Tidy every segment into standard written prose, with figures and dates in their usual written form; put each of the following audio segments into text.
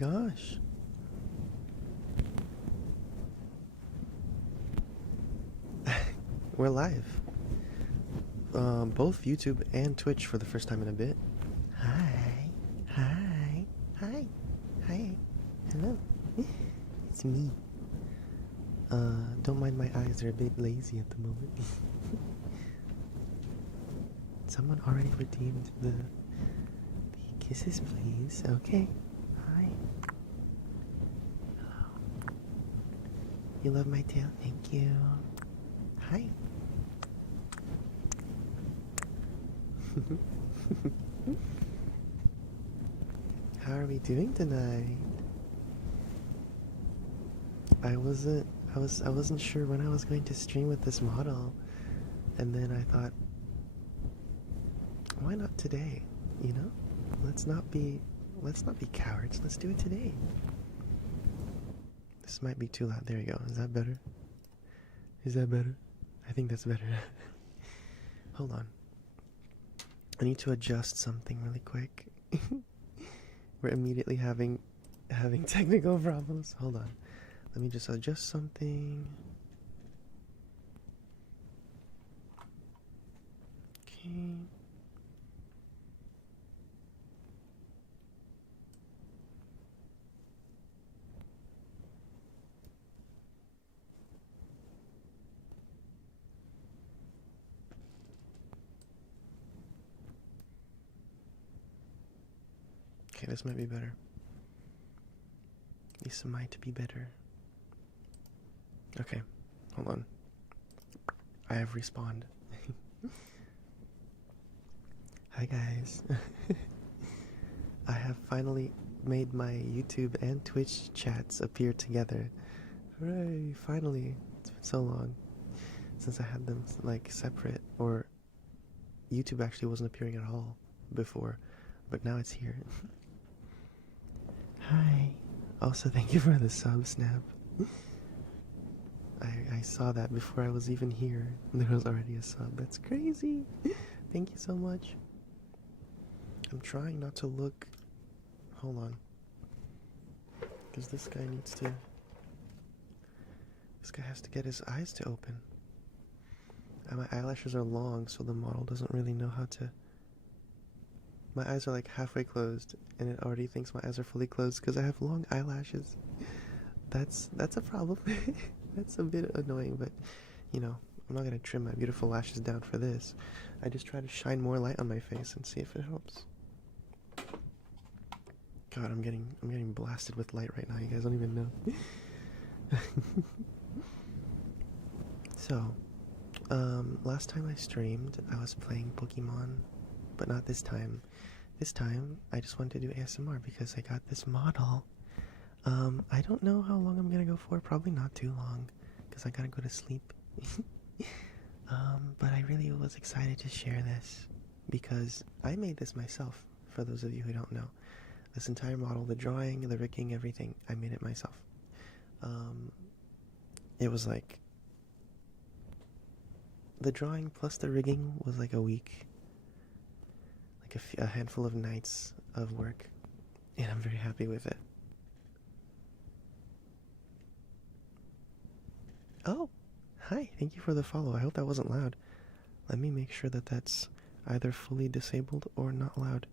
gosh. We're live. Both YouTube and Twitch for the first time in a bit. Hi. Hi. Hi. Hi. Hello. It's me. Don't mind my eyes, they're a bit lazy at the moment. Someone already redeemed the kisses, please. Okay. Hi. Hello. You love my tail? Thank you. Hi. How are we doing tonight? I wasn't sure when I was going to stream with this model, and then I thought, why not today? You know? Let's not be cowards. Let's do it today. This might be too loud. There you go. Is that better? Is that better? I think that's better. Hold on. I need to adjust something really quick. We're immediately having technical problems. Hold on. Let me just adjust something. Okay. Okay, this might be better. This might be better. Okay, hold on. I have respawned. Hi guys. I have finally made my YouTube and Twitch chats appear together. Hooray, finally. It's been so long since I had them like separate, or YouTube actually wasn't appearing at all before, but now it's here. Hi. Also, thank you for the sub, Snap. I saw that before I was even here. There was already a sub. That's crazy. Thank you so much. I'm trying not to look. Hold on. Because this guy needs to. This guy has to get his eyes to open. And my eyelashes are long, so the model doesn't really know how to. My eyes are like halfway closed, and it already thinks my eyes are fully closed because I have long eyelashes. That's a problem. That's a bit annoying, but you know, I'm not gonna trim my beautiful lashes down for this. I just try to shine more light on my face and see if it helps. God, I'm getting blasted with light right now. You guys don't even know. So, last time I streamed, I was playing Pokemon, but not this time. This time, I just wanted to do ASMR because I got this model. I don't know how long I'm gonna go for. Probably not too long, because I gotta go to sleep. But I really was excited to share this because I made this myself. For those of you who don't know, this entire model, the drawing, the rigging, everything, I made it myself. It was like the drawing plus the rigging was like a week, like a handful of nights of work, and I'm very happy with it. Oh, hi, thank you for the follow. I hope that wasn't loud. Let me make sure that that's either fully disabled or not loud.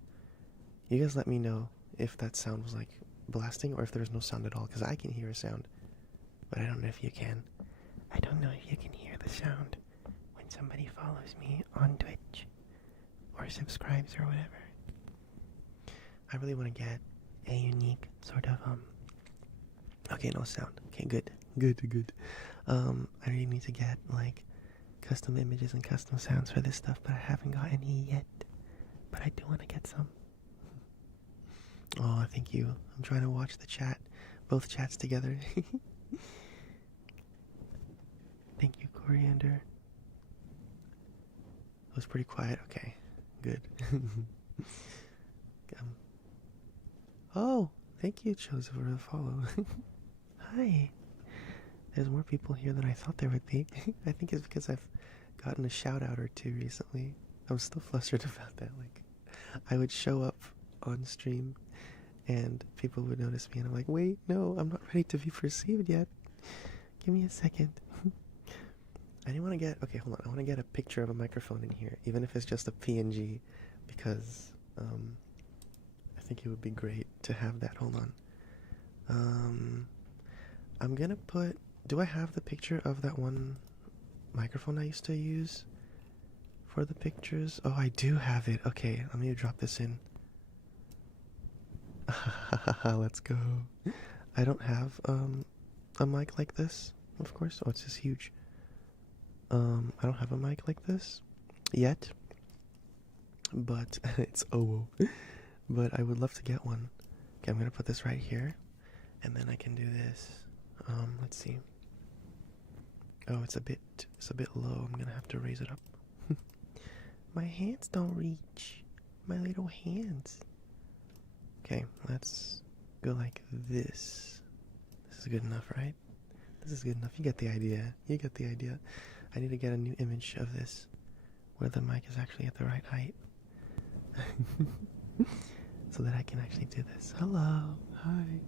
You guys let me know if that sound was like blasting or if there's no sound at all, because I can hear a sound, but I don't know if you can. I don't know if you can hear the sound when somebody follows me on Twitch or subscribes or whatever. I really want to get a unique sort of, okay, no sound. Okay, good. I really need to get, like, custom images and custom sounds for this stuff, but I haven't got any yet. But I do want to get some. Oh, thank you. I'm trying to watch the chat. Both chats together. Thank you, Coriander. It was pretty quiet. Okay, good. Oh, thank you, Joseph, for the follow. Hi. There's more people here than I thought there would be. I think it's because I've gotten a shout out or two recently. I'm still flustered about that. Like, I would show up on stream and people would notice me, and I'm like, wait, no, I'm not ready to be perceived yet. Give me a second. I didn't want to get, okay, hold on, I want to get a picture of a microphone in here, even if it's just a PNG, because I think it would be great to have that. Hold on. I'm gonna put, do I have the picture of that one microphone I used to use for the pictures? Oh, I do have it. Okay, let me drop this in. Let's go. I don't have a mic like this, of course. Oh, it's just huge. I don't have a mic like this yet, but it's but I would love to get one. Okay, I'm gonna put this right here, and then I can do this. Let's see. Oh, it's a bit low. I'm gonna have to raise it up. My hands don't reach. My little hands. Okay, let's go like this. This is good enough, right? This is good enough. You get the idea. You get the idea. I need to get a new image of this where the mic is actually at the right height. So that I can actually do this. Hello. Hi.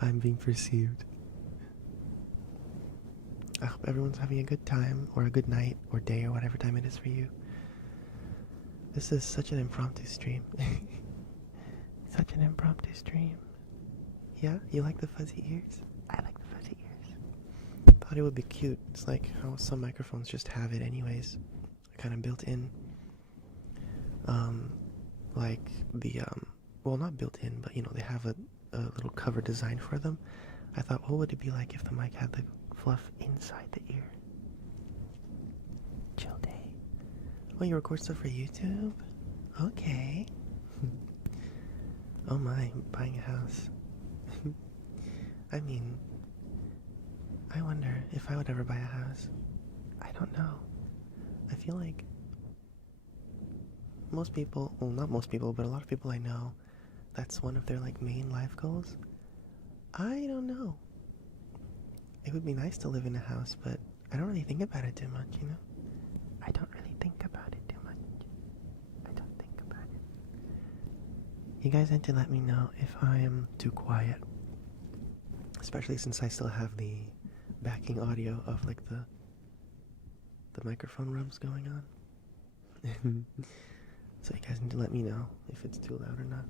I'm being perceived. I hope everyone's having a good time, or a good night, or day, or whatever time it is for you. This is such an impromptu stream. Such an impromptu stream. Yeah? You like the fuzzy ears? I like the fuzzy ears. Thought it would be cute. It's like how some microphones just have it anyways. Kind of built in. Like the, well, not built in, but you know, they have a little cover design for them. I thought, what would it be like if the mic had the fluff inside the ear? Chill day. Oh, you record stuff for YouTube? Okay. Oh my, buying a house. I mean, I wonder if I would ever buy a house. I don't know. I feel like most people, well, not most people, but a lot of people I know, that's one of their like main life goals. I don't know. It would be nice to live in a house, but I don't really think about it too much, you know? I don't really think about it too much. I don't think about it. You guys need to let me know if I am too quiet. Especially since I still have the backing audio of like the microphone rubs going on. So you guys need to let me know if it's too loud or not.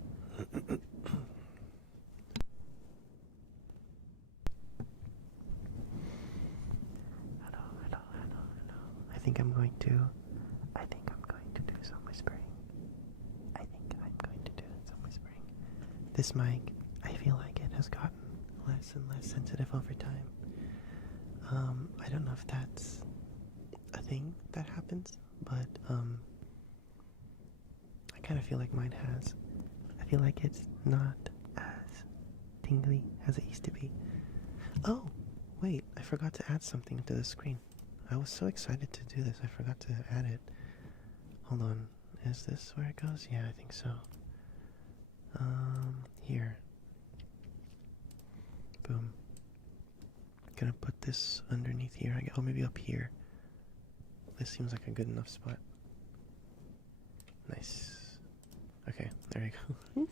Hello. I think I'm going to do some whispering. This mic, I feel like it has gotten less and less sensitive over time. I don't know if that's a thing that happens, but I kind of feel like mine has. I feel like it's not as tingly as it used to be. Oh, wait, I forgot to add something to the screen. I was so excited to do this, I forgot to add it. Hold on, is this where it goes? Yeah, I think so. Here. Boom. Gonna put this underneath here. Oh, maybe up here. This seems like a good enough spot. Nice. Okay, there you go.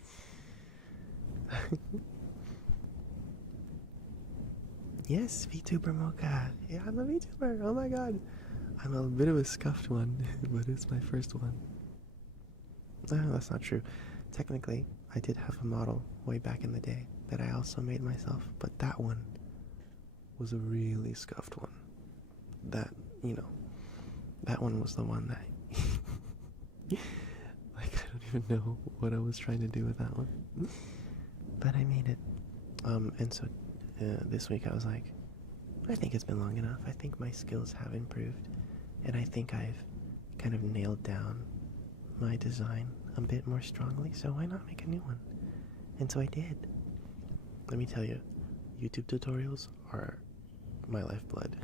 Yes, VTuber Mocha. Yeah, I'm a VTuber. Oh my god. I'm a bit of a scuffed one, but it's my first one. No, that's not true. Technically, I did have a model way back in the day that I also made myself, but that one was a really scuffed one. That, you know, that one was the one that like, I don't even know what I was trying to do with that one. But I made it. And so this week I was like, I think it's been long enough. I think my skills have improved. And I think I've kind of nailed down my design a bit more strongly, so why not make a new one? And so I did. Let me tell you, YouTube tutorials are my lifeblood.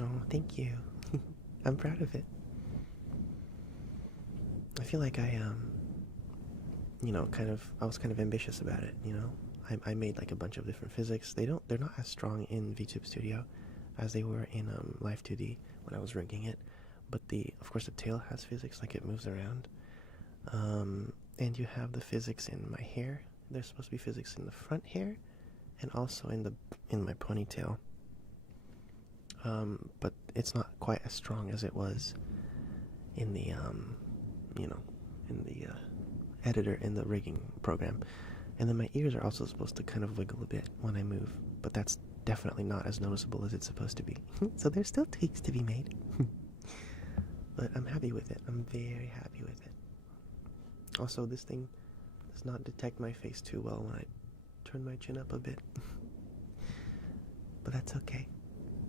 Oh, thank you. I'm proud of it. I feel like I was kind of ambitious about it, you know? I made like a bunch of different physics. They're not as strong in VTube Studio, as they were in Live 2D when I was rigging it. But of course, the tail has physics, like it moves around. And you have the physics in my hair. There's supposed to be physics in the front hair, and also in my ponytail. But it's not quite as strong as it was in the in the editor in the rigging program. And then my ears are also supposed to kind of wiggle a bit when I move, but that's definitely not as noticeable as it's supposed to be. So there's still tweaks to be made. But I'm happy with it. I'm very happy with it. Also, this thing does not detect my face too well when I turn my chin up a bit. But that's okay.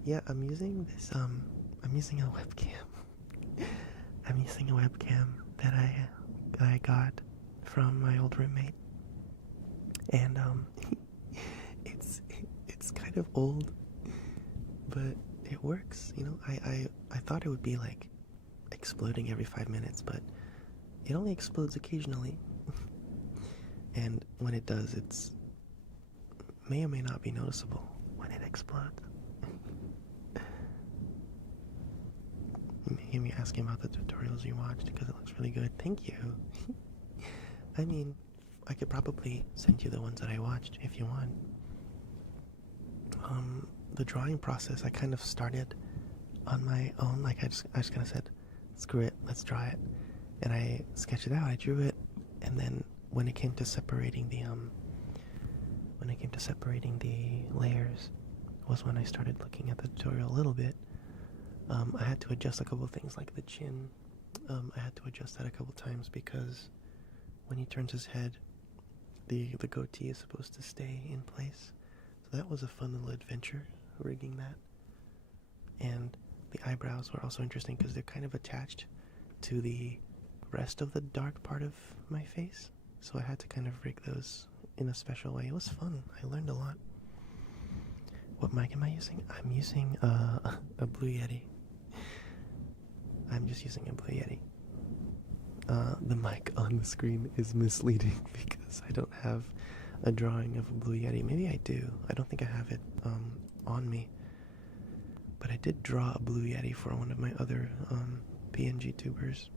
Yeah, I'm using this, I'm using a webcam. I'm using a webcam that I got from my old roommate. And, it's kind of old, but it works, you know. I thought it would be like exploding every 5 minutes, but it only explodes occasionally. And when it does, it's may or may not be noticeable when it explodes. You may hear me asking about the tutorials you watched because it looks really good. Thank you. I mean, I could probably send you the ones that I watched if you want. The drawing process, I kind of started on my own. Like I just kind of said, screw it, let's draw it. And I sketched it out, I drew it, and then when it came to separating the layers was when I started looking at the tutorial a little bit. I had to adjust a couple things like the chin. I had to adjust that a couple times because when he turns his head, the goatee is supposed to stay in place. So that was a fun little adventure, rigging that. And the eyebrows were also interesting because they're kind of attached to the rest of the dark part of my face. So I had to kind of rig those in a special way. It was fun. I learned a lot. What mic am I using? I'm using a Blue Yeti. I'm just using a Blue Yeti. The mic on the screen is misleading because I don't have a drawing of a Blue Yeti. Maybe I do. I don't think I have it on me. But I did draw a Blue Yeti for one of my other PNG tubers.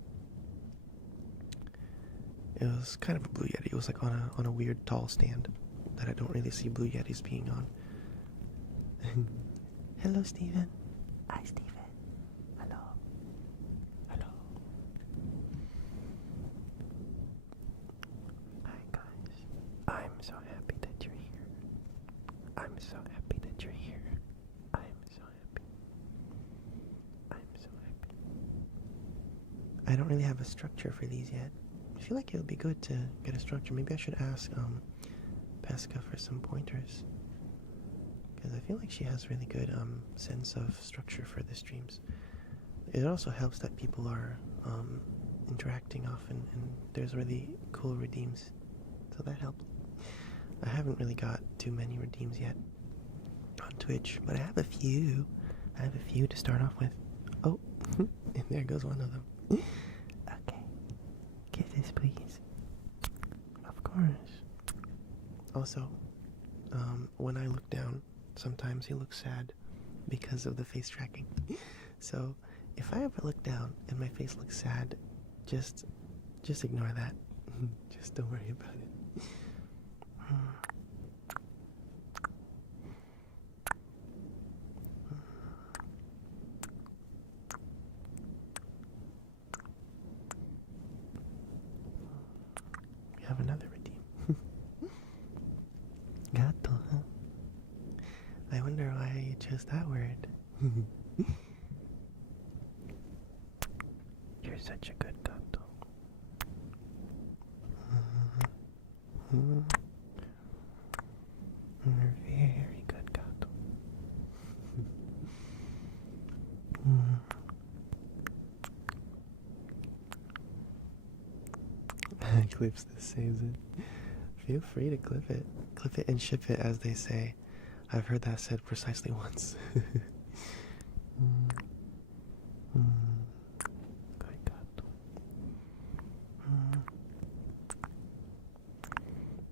It was kind of a Blue Yeti. It was like on a weird tall stand that I don't really see Blue Yetis being on. Hello, Steven. Hi, Steven. Hello. Hello. Hi, guys. I'm so happy that you're here. I'm so happy that you're here. I'm so happy. I'm so happy. I don't really have a structure for these yet. I feel like it would be good to get a structure. Maybe I should ask Pesca for some pointers. Because I feel like she has really good sense of structure for the streams. It also helps that people are interacting often, and there's really cool redeems, so that helps. I haven't really got too many redeems yet on Twitch, but I have a few. I have a few to start off with. Oh, and there goes one of them. Okay, kisses please. Of course. Also, when I look down, sometimes he looks sad because of the face tracking. So if I ever look down and my face looks sad, just ignore that. Just don't worry about it. We have another redeem. Gato, huh? I wonder why you chose that word. You're such a good gato. You're very good gato. Clips this saves it. Feel free to clip it. Clip it and ship it, as they say. I've heard that said precisely once.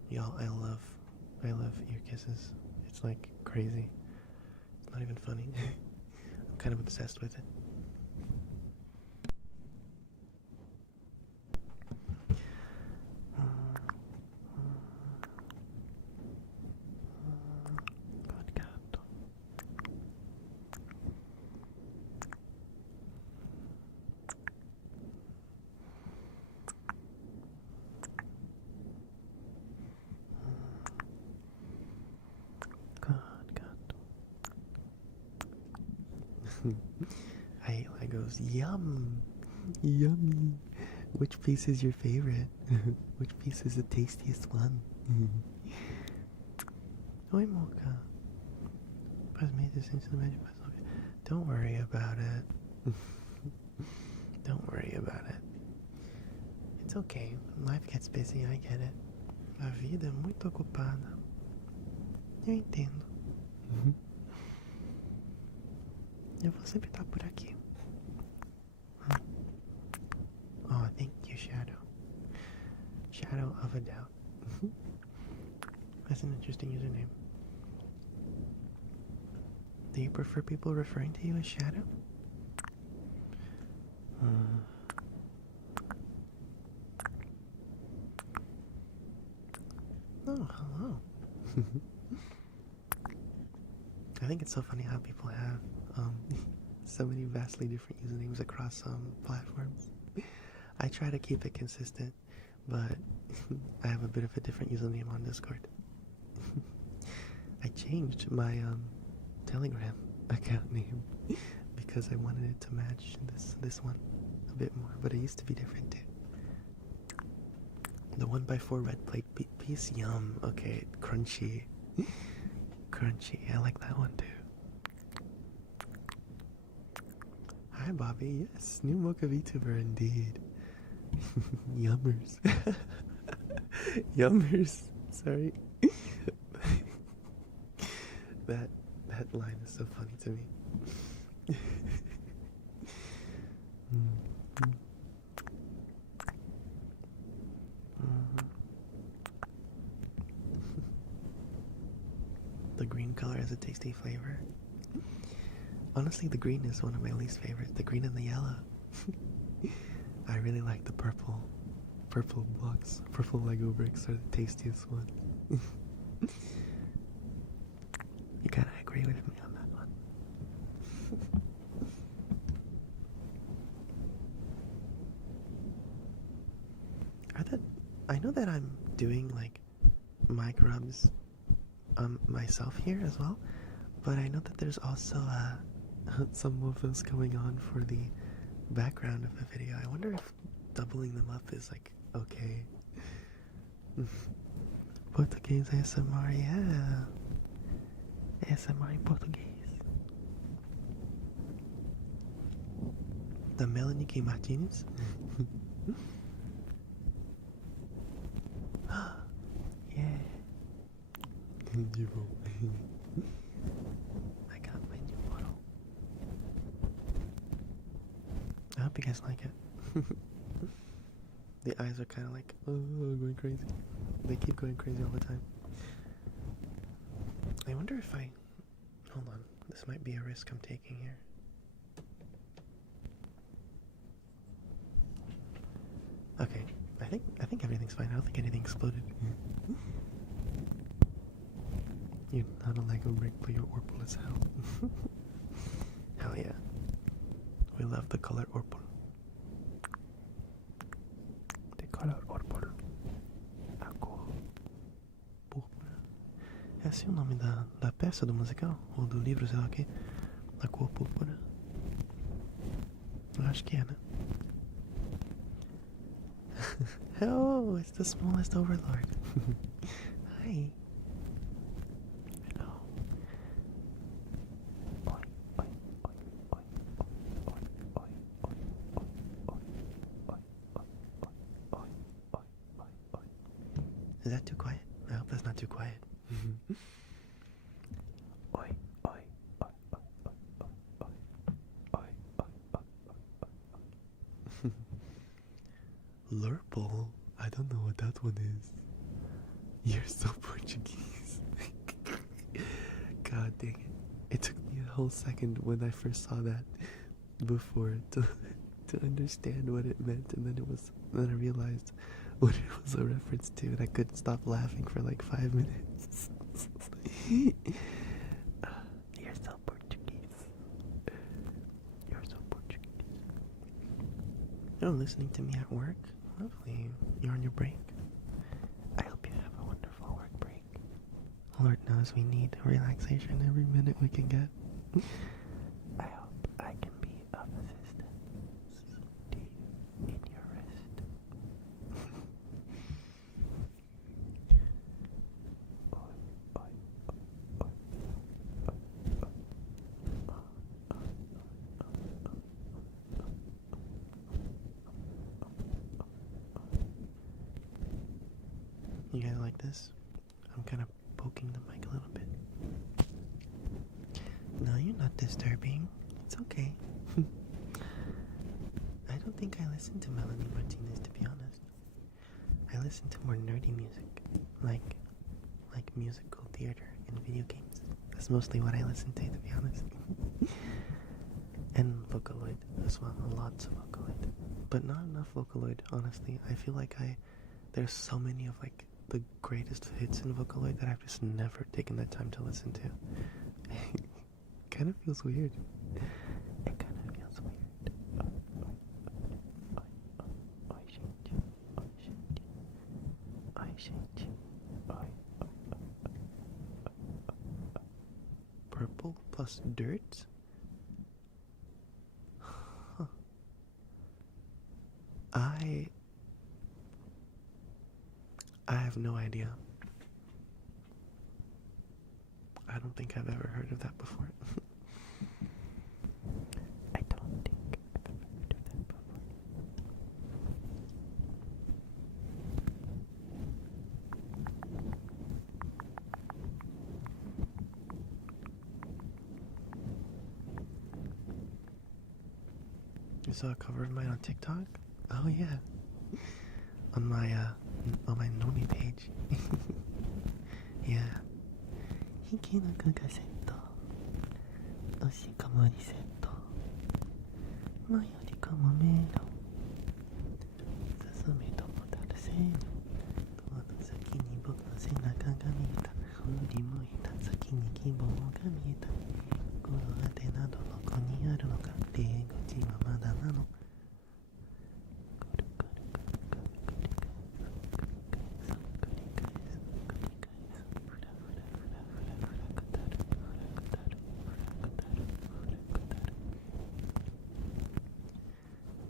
Y'all, I love ear kisses. It's like crazy. It's not even funny. kind of obsessed with it. Good gatto. Good gatto. I ate Legos. Yum! Yummy! Which piece is your favorite? Which piece is the tastiest one? Oi, Mocha. Press me to sing to the magic puzzle. Don't worry about it. Don't worry about it. It's okay. Life gets busy, I get it. A vida é muito ocupada. Eu entendo. Eu vou sempre estar por aqui. Oh, thank you, Shadow. Shadow of a doubt. That's an interesting username. Do you prefer people referring to you as Shadow? Oh, hello. I think it's so funny how people have so many vastly different usernames across platforms. I try to keep it consistent, but I have a bit of a different username on Discord. I changed my Telegram account name because I wanted it to match this one a bit more, but it used to be different too. The 1x4 red plate piece, yum. Okay, crunchy. Crunchy, I like that one too. Hi Bobby, yes, new Mocha VTuber indeed. Yummers. Yummers, sorry. That line is so funny to me. The green color has a tasty flavor. Honestly, the green is one of my least favorites. The green and the yellow. I really like the purple. Purple blocks. Purple Lego bricks are the tastiest ones. You kinda agree with me on that one. I know that I'm doing like mic rubs myself here as well, but I know that there's also some of those going on for the background of the video. I wonder if doubling them up is like okay. Portuguese ASMR, yeah. ASMR in Portuguese. The Melanie K. Martinez. Yeah. I got my new bottle. I hope you guys like it. The eyes are kind of like, oh, going crazy. They keep going crazy all the time. I wonder if I... Hold on. This might be a risk I'm taking here. Okay. I think everything's fine. I don't think anything exploded. You're not a Lego brick, but you're Orpal as hell. Hell yeah. We love the color Orpal. The color Orpal. A cor púrpura. É assim o nome da peça do musical? Ou do livro, sei lá o quê? A cor púrpura. Eu acho que é, né? Oh, it's the smallest overlord. Hi. Hello. Is that too quiet? I hope that's not too quiet. Lurple? I don't know what that one is. You're so Portuguese. God dang it. It took me a whole second when I first saw that before to understand what it meant, and then I realized what it was a reference to, and I couldn't stop laughing for like 5 minutes. You're so Portuguese. You're so Portuguese. You're listening to me at work? Lovely. You're on your break? I hope you have a wonderful work break. Lord knows we need relaxation every minute we can get. I hope I can be of assistance to you in your rest. You guys like this? I'm kind of poking the mic a little bit. No, you're not disturbing. It's okay. I don't think I listen to Melanie Martinez, to be honest. I listen to more nerdy music, like musical theater and video games. That's mostly what I listen to be honest. And Vocaloid as well, lots of Vocaloid. But not enough Vocaloid, honestly. I feel like there's so many of like the greatest hits in Vocaloid that I've just never taken the time to listen to. Kind of feels weird. It kind of feels weird. Purple plus dirt? Huh. I have no idea. I don't think I've ever heard of that before. I don't think I've ever heard of that before. You saw a cover of mine on TikTok? Oh yeah. On my Nomi page. Yeah. 引き抜くカセット押し込まりセット前よりかもメロ進めともたるせのドアの先に僕の背中が見えた振り向いた先に希望が見えた心当てなどどこにあるのか出口はまだなの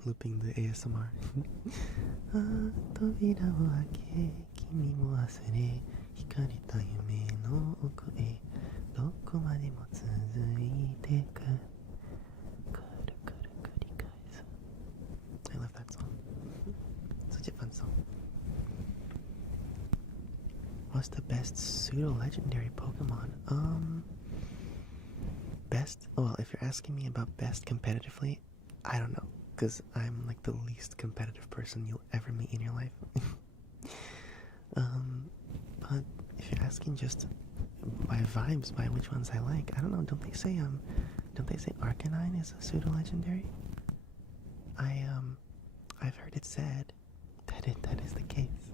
Looping the ASMR 扉を開け君も忘れ光った夢の奥へどこまでも続いてくくるくる繰り返す I love that song. Such a fun song. What's the best pseudo-legendary Pokemon? Best? Well, if you're asking me about best competitively, I don't know. Because I'm like the least competitive person you'll ever meet in your life. But if you're asking just by vibes, by which ones I like, I don't know. Don't they say Arcanine is a pseudo legendary? I've heard it said that is the case.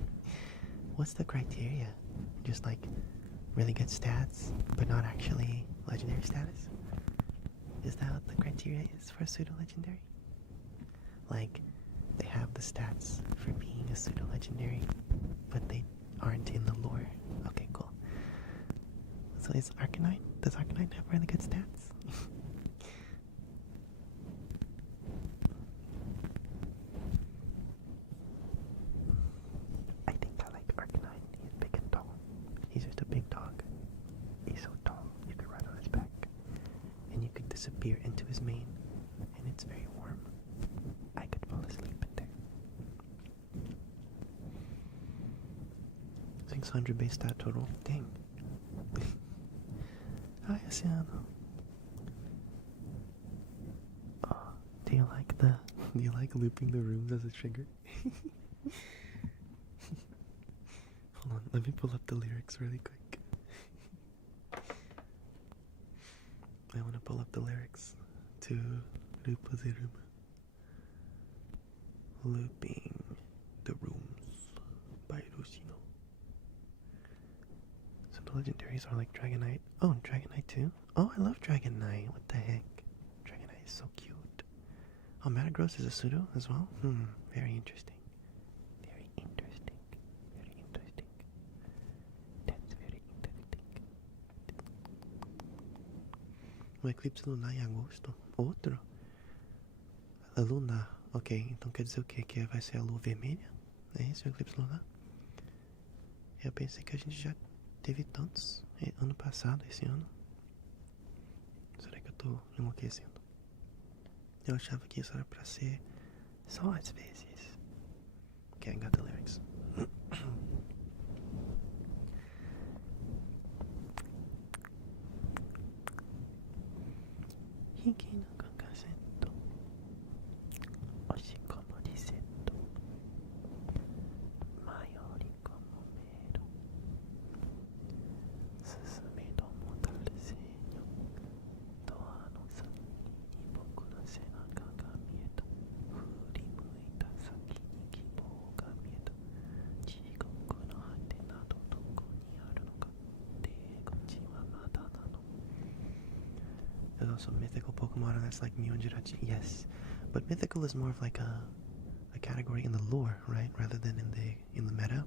What's the criteria? Just like really good stats, but not actually legendary status? Is that what the criteria is for a pseudo legendary? Like, they have the stats for being a pseudo-legendary, but they aren't in the lore. Okay, cool. So is Arcanine? Does Arcanine have really good stats? I think I like Arcanine. He's big and tall. He's just a big dog. He's so tall, you could ride on his back. And you could disappear into his mane, and it's very warm. I could fall asleep in there. 600 base stat total. Dang. Hi, Asiano. Oh, do you like looping the rooms as a trigger? Hold on, let me pull up the lyrics really quick. gonna pull up the lyrics to Rupa the Room. Looping the Rooms by Rushino. So the legendaries are like Dragonite. Oh, Dragonite too? Oh, I love Dragonite. What the heck? Dragonite is so cute. Oh, Metagross is a pseudo as well? Very interesting. Very interesting. Very interesting. That's very interesting. O eclipse lunar em agosto. Outro? A luna. Ok, então quer dizer o quê? Que vai ser a lua vermelha? É esse o eclipse lunar? Eu pensei que a gente já teve tantos ano passado, esse ano. Será que eu tô enlouquecendo? Eu achava que isso era pra ser só às vezes. Okay, I got the lyrics. 引きのかカセット押しこもりセット迷り込む迷路進めどもたるせいにドアの先に僕の背中が見えた振り向いた先に希望が見えた地獄の果てなどどこにあるのか出口はまだなの There's also mythical Pokemon that's like Mew and Jirachi. Yes, but mythical is more of like a category in the lore, right? Rather than in the meta.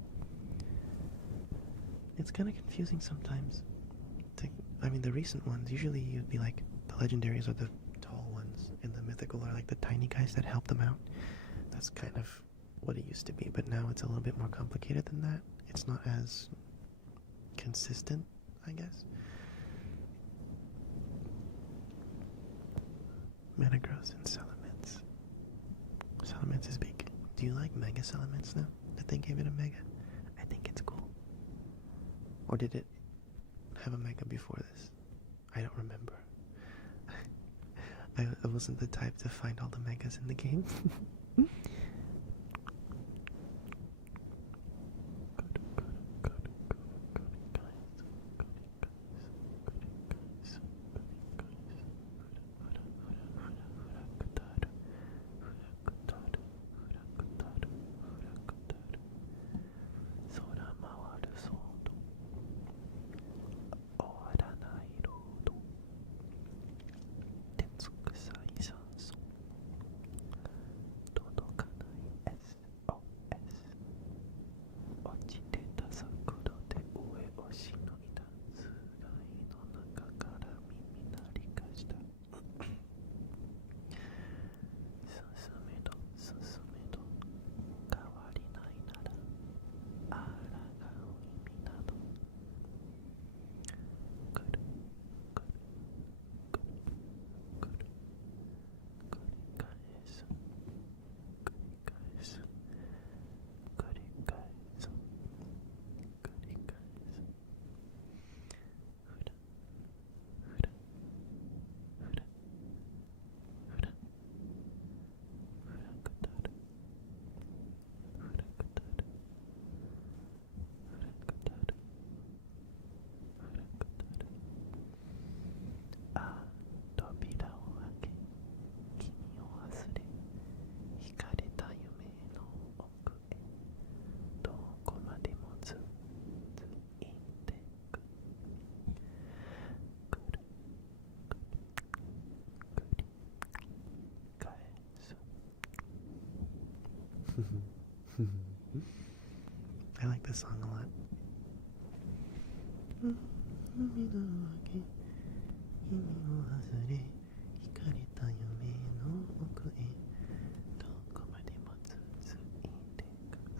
It's kind of confusing sometimes. I mean, the recent ones, usually you'd be like, the legendaries are the tall ones, and the mythical are like the tiny guys that help them out. That's kind of what it used to be, but now it's a little bit more complicated than that. It's not as consistent, I guess. Metagross and Salamence. Salamence is big. Do you like Mega Salamence now that they gave it a Mega? I think it's cool. Or did it have a Mega before this? I don't remember. I wasn't the type to find all the Megas in the game. I like this song a lot.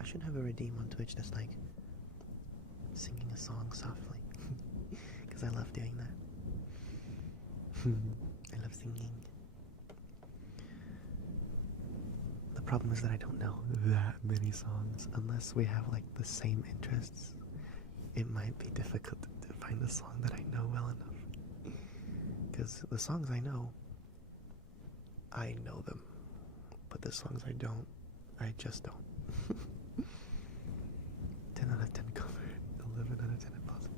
I should have a redeem on Twitch that's like singing a song softly. Because I love doing that. I love singing. The problem is that I don't know that many songs. Unless we have like the same interests, it might be difficult to find a song that I know well enough. Because the songs I know them. But the songs I don't, I just don't. 10 out of 10 covered, 11 out of 10 impossible.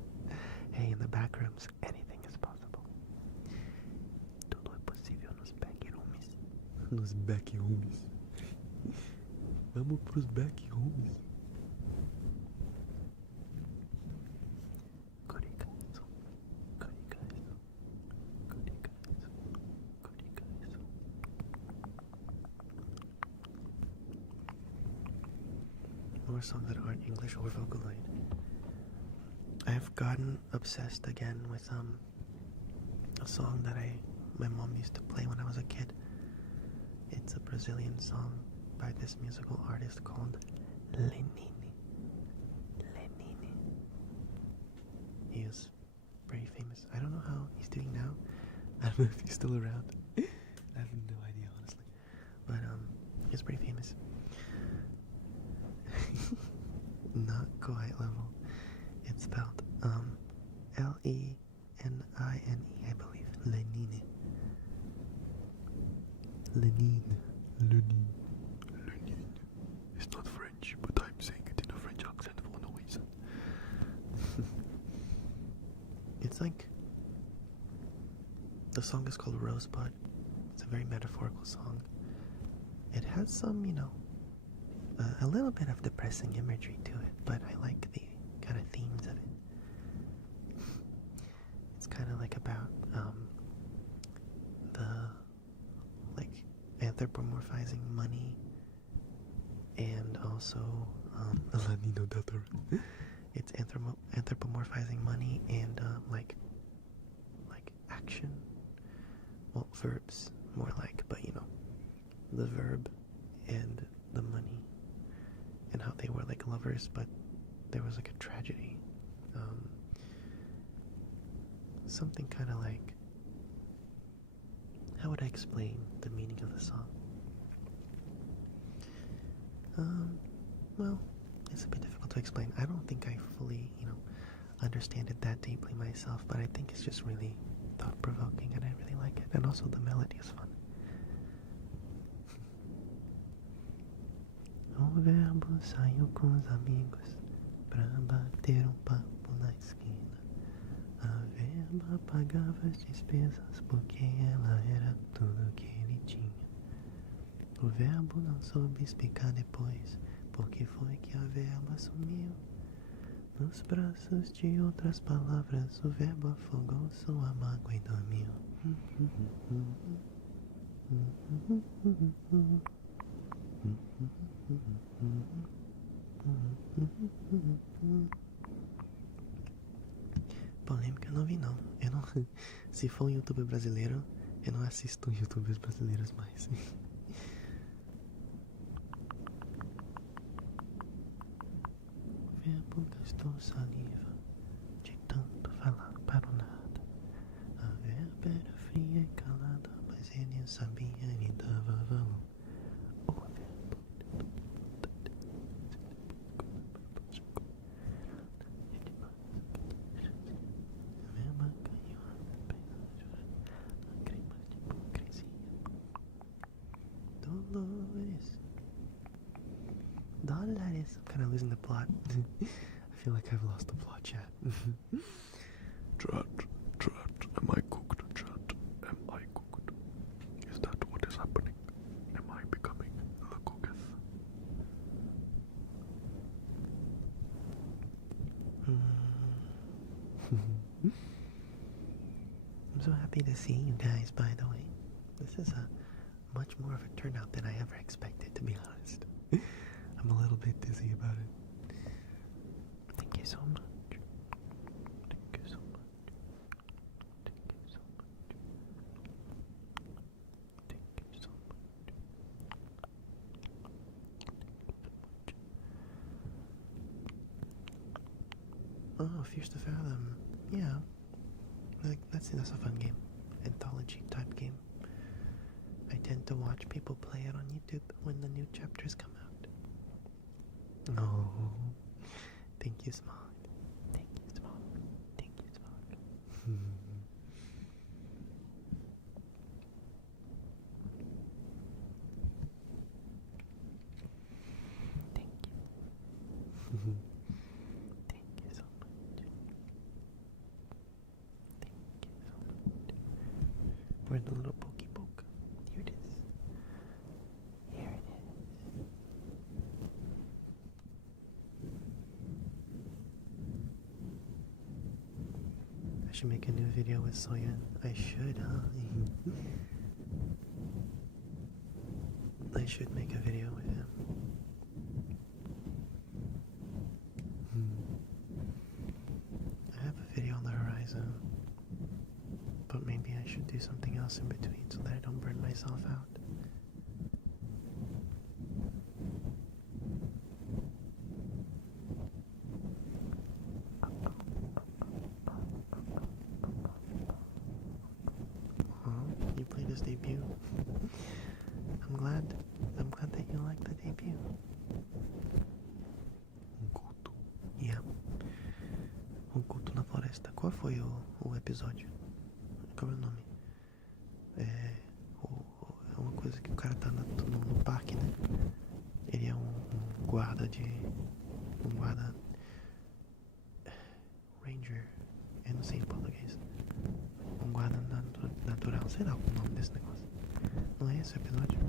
Hey, in the back rooms, anything is possible. nos back homes. Vamos pros back homes. More songs that aren't English or Vocaloid. I've gotten obsessed again with a song that my mom used to play when I was a kid. It's a Brazilian song by this musical artist called Lenine. He is very famous. I don't know how he's doing now. I don't know if he's still around. I have no idea, honestly. But he's pretty famous. Not quite level. It's spelled Lenine, I believe. Lenine. It's not French, but I'm saying it in a French accent for no reason. It's like, the song is called Rosebud. It's a very metaphorical song. It has some, a little bit of depressing imagery to it, but I like the kind of themes of it. It's kind of like about anthropomorphizing money, and also it's anthropomorphizing money and like action, well, verbs more like, but the verb and the money, and how they were like lovers, but there was like a tragedy. Something kind of like, how would I explain the meaning of the song? Well, it's a bit difficult to explain. I don't think I fully, understand it that deeply myself, but I think it's just really thought-provoking, and I really like it. And also the melody is fun. O verbo saiu com os amigos pra bater papo na esquina. A verba pagava as despesas porque ela era tudo que ele tinha. O verbo não soube explicar depois porque foi que a verba sumiu. Nos braços de outras palavras, o verbo afogou sua mágoa e dormiu. Polêmica eu não vi não. Se for um youtuber brasileiro, eu não assisto youtubers brasileiros mais. Verbo gastou saliva de tanto falar para o nada. A verba era fria e calada, mas ele sabia e dava valor. O verbo Dolores. I'm kind of losing the plot. I feel like I've lost the plot, chat. Chat, am I cooked? Chat, am I cooked? Is that what is happening? Am I becoming the cooketh? I'm so happy to see you guys, by the way. This is a much more of a turnout than I ever expected, to be honest. I'm a little bit dizzy about it. Thank you so much. Thank you so much. Thank you so much. Thank you so much. Oh, Fierce to Fathom. Yeah. That's a fun game. Anthology type game. I tend to watch people play it on YouTube when the new chapters come out. Oh, thank you, Smog. Thank you, Smog. Thank you, Smog. Thank you. Thank you so much. Thank you so much. Where's the little pokey poke? Here it is. should make a new video with Soyeon. I should, huh? I should make a video with him. I have a video on the horizon, but maybe I should do something else in between so that I don't burn myself out. You played his debut. I'm glad that you liked the debut. Yeah. Culto na Floresta. Qual foi o episódio? Qual é o nome? É uma coisa que o cara tá no parque, né? Ele é um guarda de... Um guarda... Ranger. Eu não sei em português. Um guarda natural. Sei lá o nome desse negócio. Não é esse o episódio?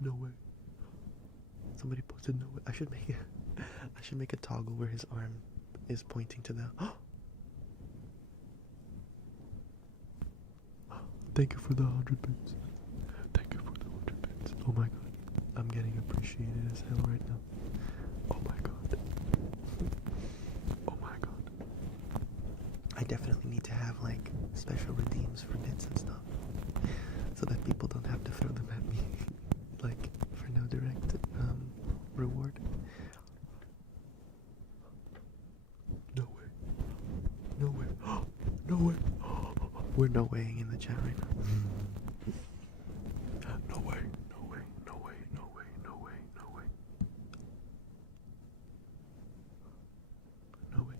No way. Somebody posted no way. I should make a toggle where his arm is pointing to the... Thank you for the 100 bits. Thank you for the 100 bits. Oh my god. I'm getting appreciated as hell right now. Oh my god. Oh my god. I definitely need to have like special redeems for bits and stuff, so that people don't have to throw them at me like for no direct reward. No way. No way. No way. We're no waying in the chat right now. No way. No way. No way. No way. No way. No way. No way.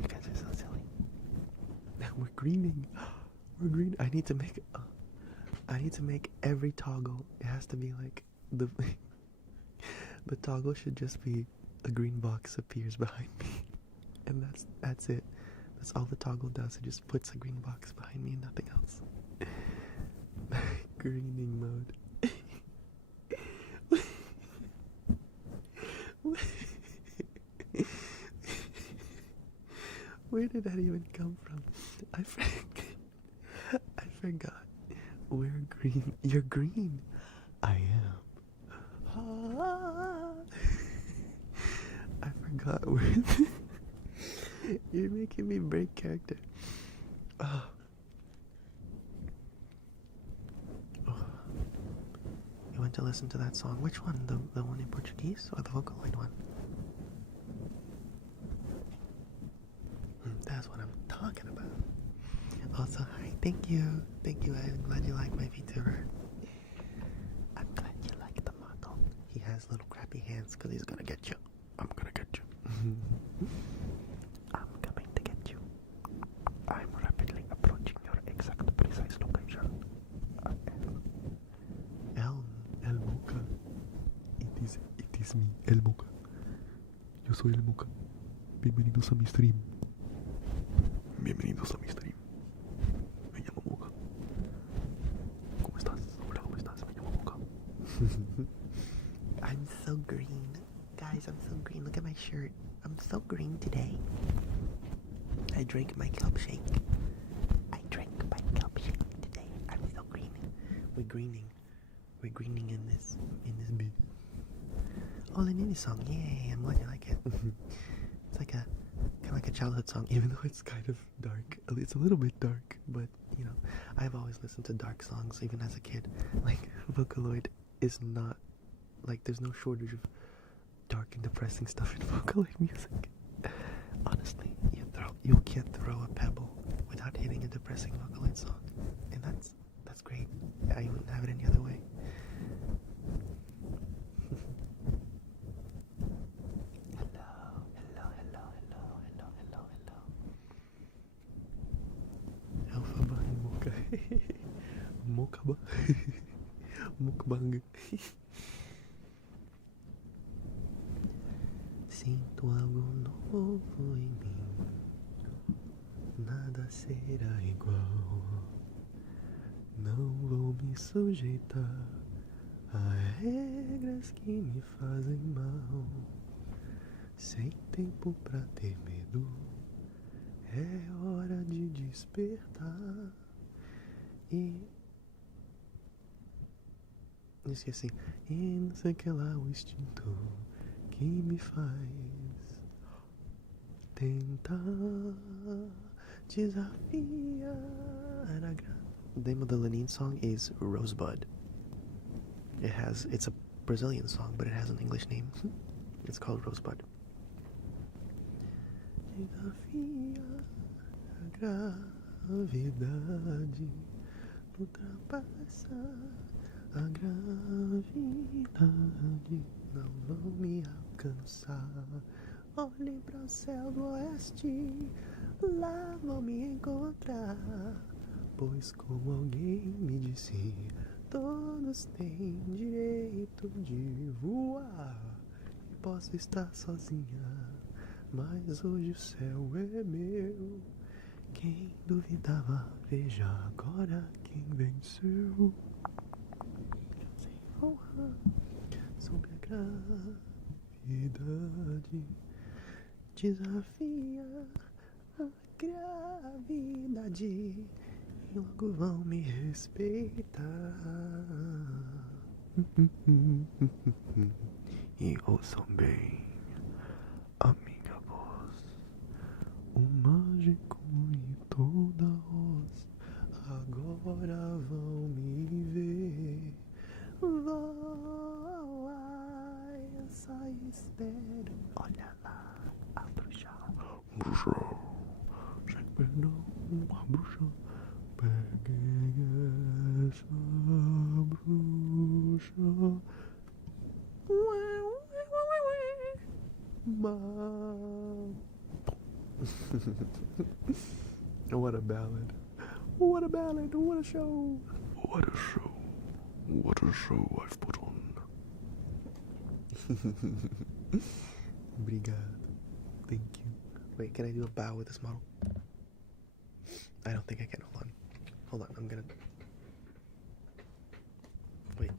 You guys are so silly. We're greening. We're green. I need to make every toggle. It has to be like the toggle should just be a green box appears behind me, and that's it. That's all the toggle does. It just puts a green box behind me and nothing else. Greening mode. Where did that even come from? I forgot. We're green. You're green. I am. I forgot where. You're making me break character. Oh. You went to listen to that song. Which one? The one in Portuguese or the Vocaloid one? That's what I'm talking about. Also, hi, thank you. I'm glad you like my VTuber. I'm glad you like the model. He has little crappy hands because he's gonna get you. I'm gonna get you. I'm coming to get you. I'm rapidly approaching your exact precise location. El Mocha. It is me, El Mocha. Yo soy El Mocha. Bienvenidos a mi stream. Bienvenidos a mi stream. Me llamo Mocha. ¿Cómo estás? Hola, ¿cómo estás? Me llamo Mocha. I'm so green. Guys, I'm so green. Look at my shirt. I'm so green today. I drank my kelp shake. Today. I'm so green. We're greening. We're greening in this bit. Oh, the Nini song. Yay, I'm glad you like it. It's like kind of like a childhood song, even though it's kind of dark. It's a little bit dark, but you know, I've always listened to dark songs even as a kid. Like Vocaloid is not like there's no shortage of dark and depressing stuff in Vocaloid music. Honestly, you can't throw a pebble without hitting a depressing Vocaloid song, and that's great. I wouldn't have it any other way. Alphaba and Mocha. Mokaba. Mukbang. Sinto algo novo em mim. Nada será igual. Não vou me sujeitar Há regras que me fazem mal, sem tempo pra ter medo. É hora de despertar. E esqueci. E não sei que lá o instinto que me faz tentar desafiar a graça. The name of the Lenin song is Rosebud. It's a Brazilian song, but it has an English name. It's called Rosebud. Desafia a gravidade, ultrapassa a gravidade, não vão me alcançar. Olhem para o céu do oeste, lá vão me encontrar. Pois como alguém me disse, todos têm direito de voar. E posso estar sozinha, mas hoje o céu é meu. Quem duvidava, veja agora quem venceu. Sem honra, sob a gravidade, desafia a gravidade e logo vão me respeitar. E ouçam bem a minha voz, o mágico e toda voz agora vão me ver. Vai, eu só espero. Olha lá, a bruxa. Bruxa, sem perdão, a bruxa. Peguem essa bruxa. What a ballad. What a ballad. What a show. What a show. What a show I've put on. Obrigado. Thank you. Wait, can I do a bow with this model? I don't think I can. Hold on. Hold on. I'm gonna. Wait.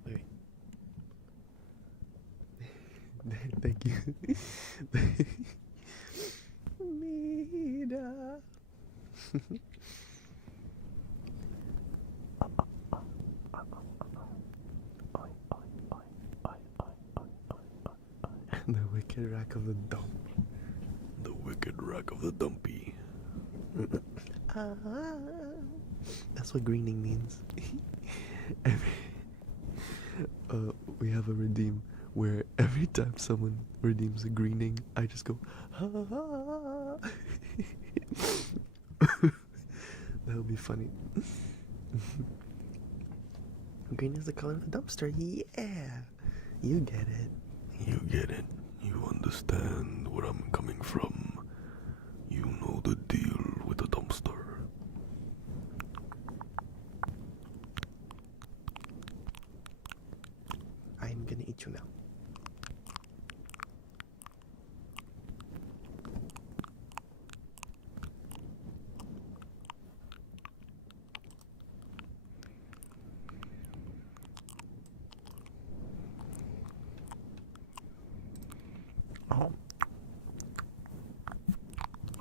Thank you. Mira. The wicked rack of the dump. The wicked rack of the dumpy. That's what greening means. We have a redeem where every time someone redeems a greening, I just go, ha ha. That would be funny. Green is the color of the dumpster. Yeah, you get it. You get it. You understand where I'm coming from. You know the deal with the dumpster. I'm gonna eat you now.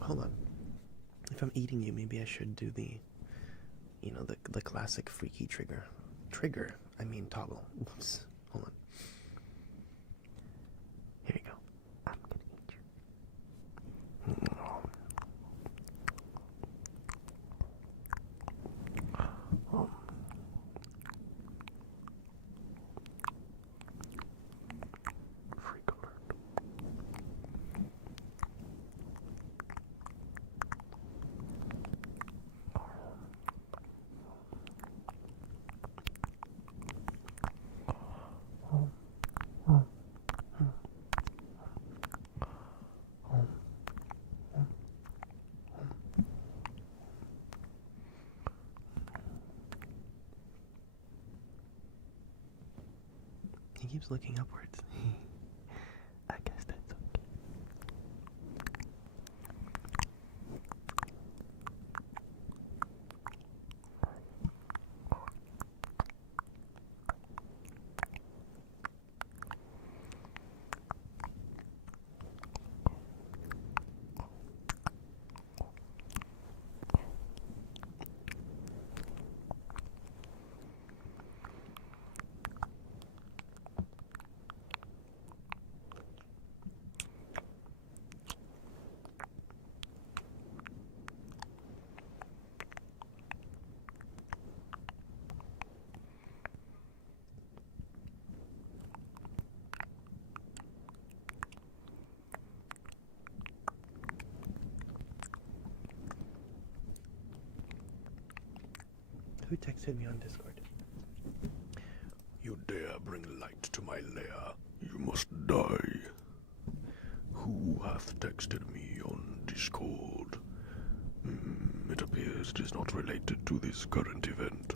Hold on. If I'm eating you, maybe I should do the classic freaky trigger. I mean toggle. Oops. Hold on. Here we go. I'm gonna eat you. Freak alert. He keeps looking upwards. I guess that's okay. Who texted me on Discord? You dare bring light to my lair, you must die. Who hath texted me on Discord? It appears it is not related to this current event.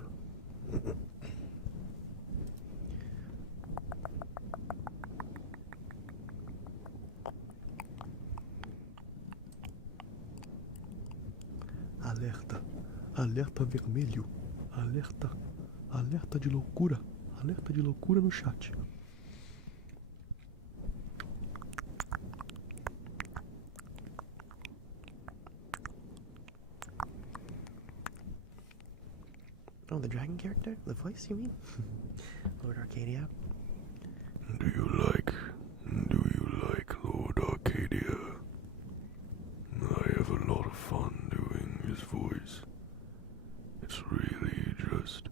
Alerta, alerta vermelho, alerta, alerta de loucura no chat. Oh, the dragon character? The voice, you mean? Lord Arcadia? Do you like Lord Arcadia? I have a lot of fun doing his voice. It's really just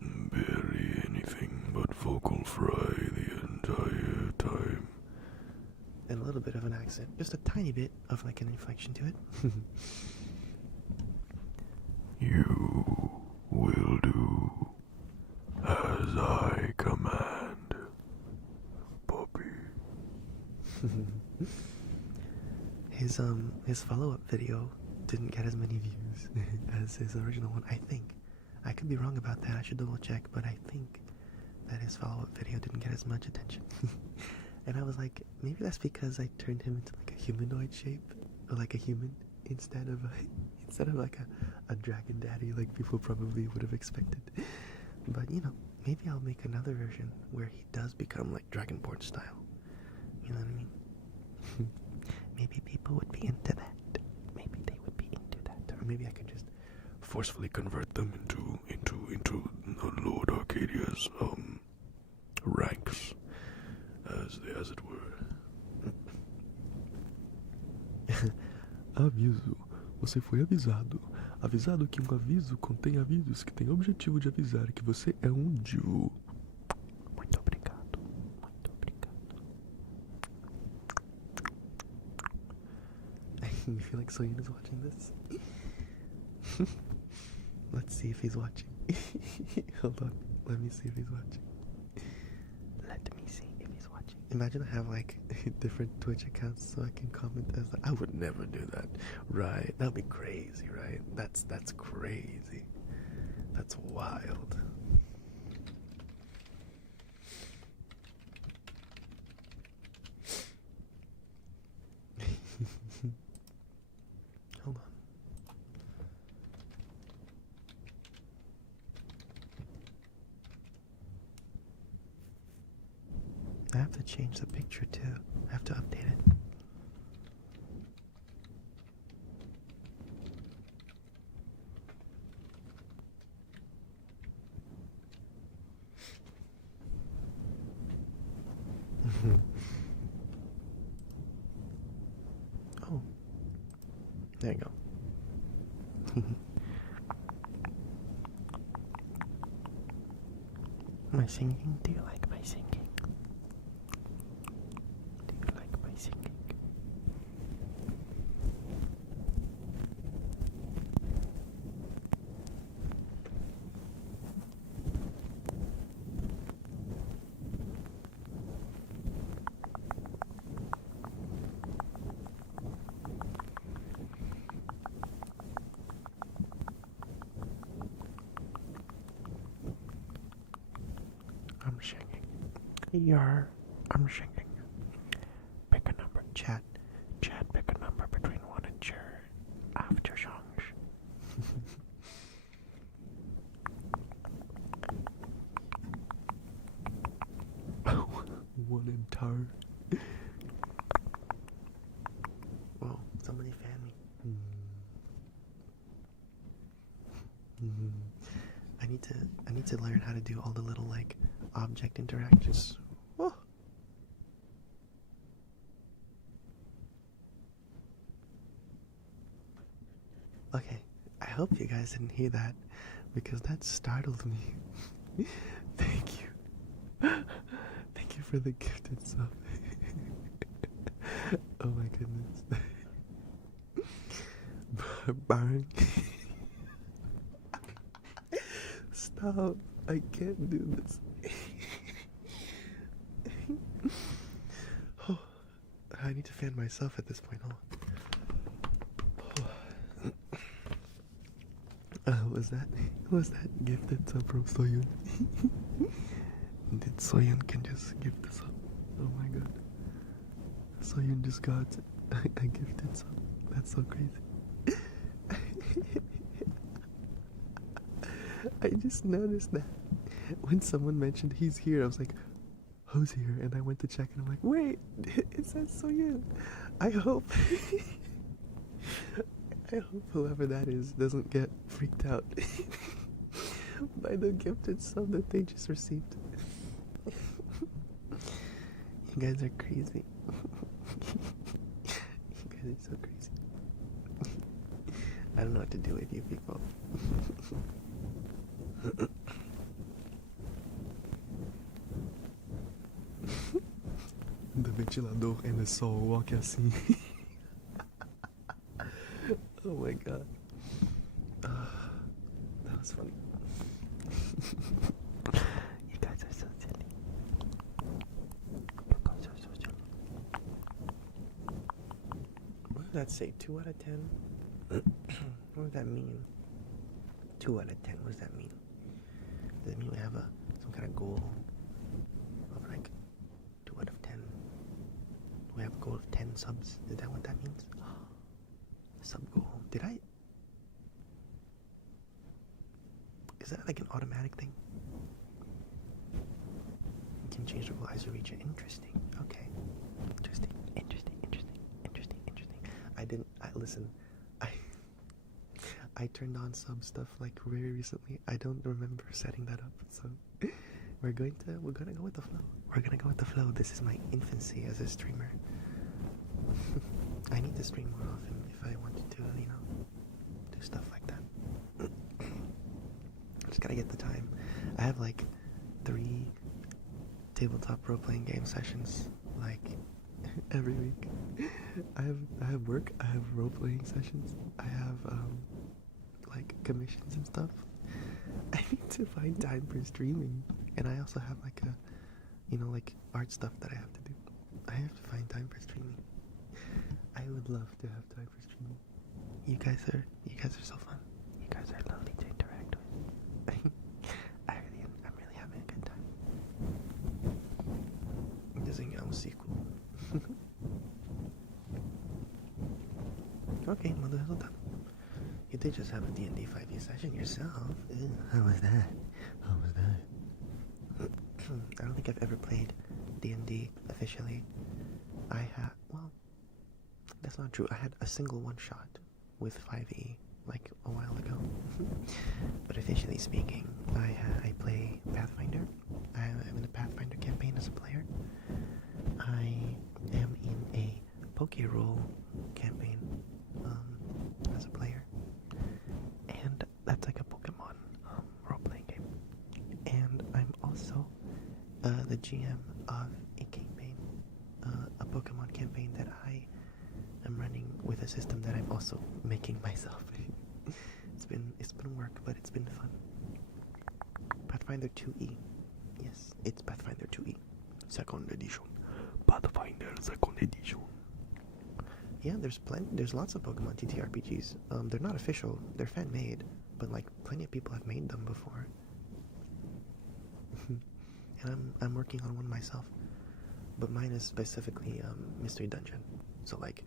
barely anything but vocal fry the entire time. And a little bit of an accent. Just a tiny bit of like an inflection to it. You will do as I command, puppy. His follow-up video didn't get as many views as his original one, I think. I could be wrong about that, I should double check, but I think that his follow-up video didn't get as much attention. And I was like, maybe that's because I turned him into like a humanoid shape, or like a human, instead of like a dragon daddy like people probably would have expected. But you know, maybe I'll make another version where he does become like Dragonborn style. You know what I mean? Maybe people would be into that. Maybe they would be into that. Or maybe I could just Forcefully convert them into Lord Arcadia's ranks, as it were. Aviso. Você foi avisado. Avisado que um aviso contém avisos que têm o objetivo de avisar que você é um divo. Muito obrigado. Muito obrigado. You feel like Soyin is watching this? Let's see if he's watching. Hold on. Let me see if he's watching. Let me see if he's watching. Imagine I have like different Twitch accounts so I can comment as I would never do that. Right. That'd be crazy, right? That's crazy. That's wild. Hold on. I have to change the picture too. I have to update it. Oh. There you go. Am I singing? Do you like my singing? Do you like my singing? I'm singing. I'm singing. Pick a number. Chat, pick a number between 1 and 2 after songs. One entire. Whoa, somebody fan me. I need to learn how to do all the little like object interactions. Whoa. Okay, I hope you guys didn't hear that because that startled me. Thank you. Thank you for the gifted sub. Oh my goodness. Purring. Stop. I can't do this. Oh, I need to fan myself at this point. Hold on. Was that gifted sub from Soyun? Did Soyun can just gift this up? Oh my god. Soyun just got a gifted sub. That's so crazy. I just noticed that when someone mentioned he's here, I was like, who's here? And I went to check and I'm like, wait, it says Soyun. I hope I hope whoever that is doesn't get freaked out by the gifted sub that they just received. You guys are crazy. You guys are so crazy. I don't know what to do with you people. Do ventilador ainda só walk assim. Oh my god. That was funny. You guys are so silly. You guys are so silly. What did that say? 2 out of 10? What does that mean? 2 out of 10, what does that mean? Does it mean we have some kind of goal of like 2 out of 10? We have a goal of 10 subs? Is that what that means? Sub goal. Did I? Is that like an automatic thing? You can change the goal as you reach it. Interesting. Okay. Interesting. Listen. I turned on sub stuff like very recently. I don't remember setting that up. So we're gonna go with the flow. We're gonna go with the flow. This is my infancy as a streamer. I need to stream more often if I wanted to, do stuff like that. I just gotta get the time. I have like 3 tabletop role-playing game sessions like every week. I have work, I have role-playing sessions, I have like commissions and stuff. I need to find time for streaming, and I also have like like art stuff that I have to do. I have to find time for streaming. I would love to have time for streaming. You guys are so fun. You guys are lovely to interact with. I'm really having a good time. Desenhar círculo. Okay, well, that's done. You did just have a D&D 5e session yourself. Ew, how was that? I don't think I've ever played D&D officially. Well, that's not true. I had a single one-shot with 5e like a while ago. But officially speaking, I play Pathfinder. I'm in a Pathfinder campaign as a player. I am in a Poké-Roll campaign as a player. And that's like a Pokemon role-playing game. And I'm also the GM of a campaign, a Pokemon campaign that I am running with a system that I'm also making myself. It's been work, but it's been fun. Pathfinder 2e. Yes, it's Pathfinder 2e. Second edition. Pathfinder second edition. Yeah, there's lots of Pokemon TTRPGs. They're not official, they're fan-made, but like plenty of people have made them before. And I'm working on one myself, but mine is specifically Mystery Dungeon. So like,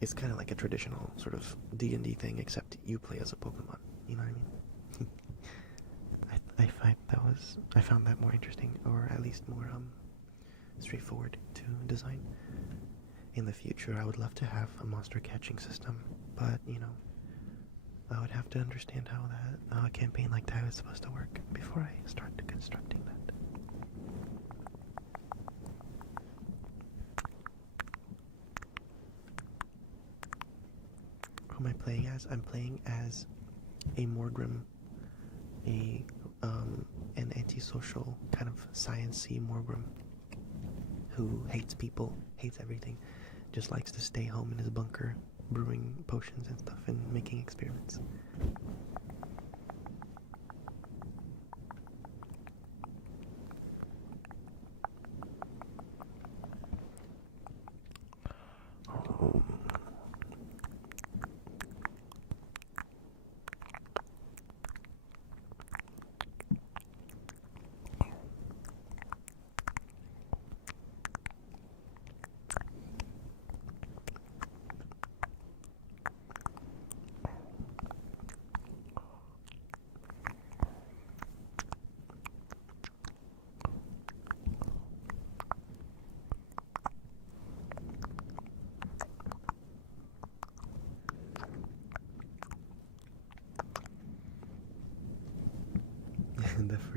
it's kind of like a traditional sort of D&D thing, except you play as a Pokemon. You know what I mean? I found that more interesting, or at least more straightforward to design. In the future, I would love to have a monster catching system, but I would have to understand how a campaign like that is supposed to work before I start constructing that. Who am I playing as? I'm playing as a Morgrim, an antisocial kind of science-y Morgrim who hates people, hates everything, just likes to stay home in his bunker, brewing potions and stuff and making experiments.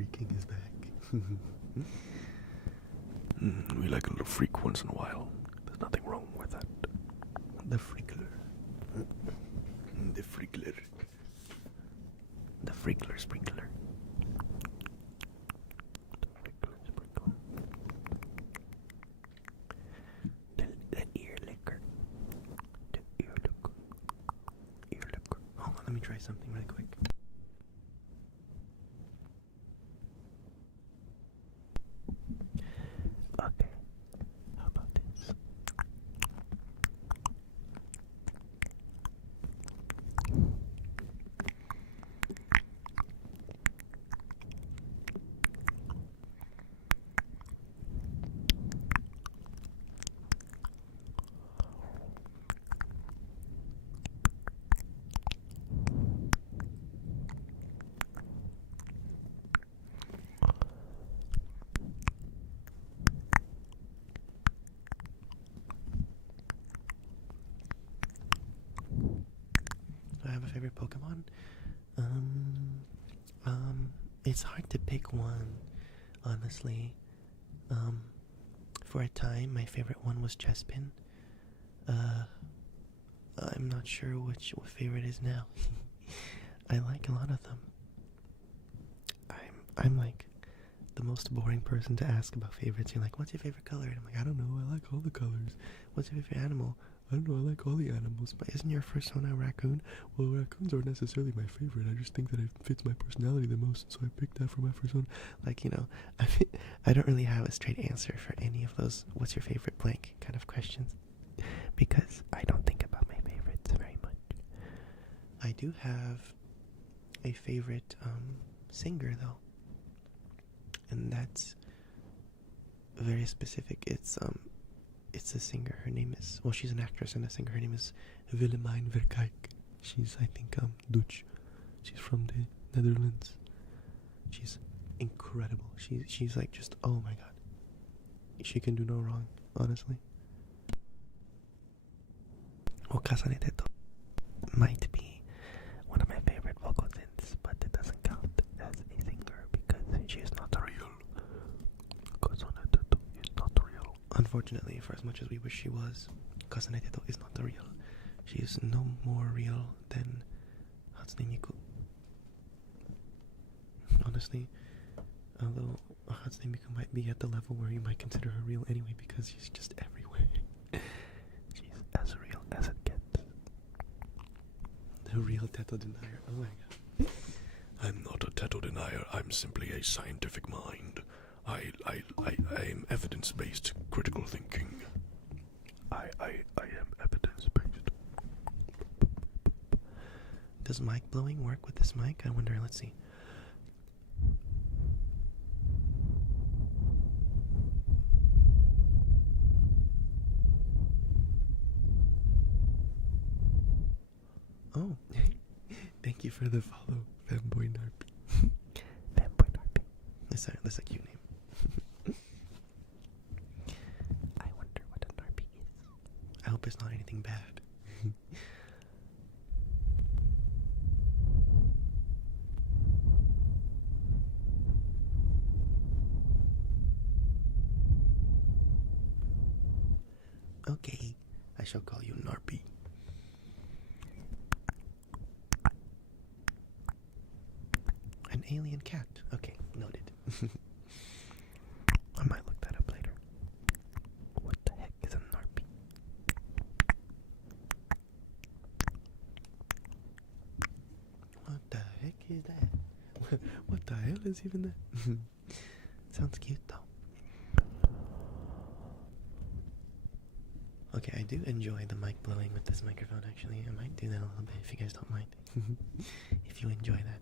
freaking is back. We like a little freak once in a while. There's nothing wrong with that. The freakler. The freakler. The freakler sprinkler. The ear licker. The ear licker. Ear licker. Hold on, let me try something really quick. Okay, how about this? Do I have a favorite Pokemon? It's hard to pick one, honestly. For a time, my favorite one was Chespin. I'm not sure what favorite is now. I like a lot of them. I'm like the most boring person to ask about favorites. You're like, what's your favorite color? And I'm like, I don't know, I like all the colors. What's your favorite animal? I don't know, I like all the animals. But isn't your persona a raccoon? Well, raccoons aren't necessarily my favorite. I just think that it fits my personality the most, so I picked that for my persona. Like, I don't really have a straight answer for any of those what's your favorite blank kind of questions. Because I don't think about my favorites very much. I do have a favorite singer, though. And that's very specific. It's a singer. Her name is, well, she's an actress and a singer. Her name is Willemijn Verkijk. She's, I think, Dutch. She's from the Netherlands. She's incredible. She's like just, oh my god. She can do no wrong, honestly. Mokastream might be one of my favorite vocal synths, but it doesn't count as a singer because she is not real. Mokastream is not real. Unfortunately, for as much as we wish she was, Mokastream is not real. She is no more real than Hatsune Miku. Honestly, although Hatsune Miku might be at the level where you might consider her real anyway because she's just everywhere. She's as real as it gets. The real Teto denier. Oh my god. I'm not a tattoo denier, I'm simply a scientific mind. I am evidence-based critical thinking. I am evidence-based. Does mic blowing work with this mic? I wonder, let's see. Oh, thank you for the follow, Fanboy Narpy. Fanboy Narpy. That's a cute name. I wonder what a Narpy is. I hope it's not anything bad. Okay, I shall call you Narpy. An alien cat. Okay, noted. I might look that up later. What the heck is a Narpy? What the heck is that? What the hell is even that? Sounds cute though. Okay, I do enjoy the mic blowing with this microphone actually. I might do that a little bit if you guys don't mind. If you enjoy that.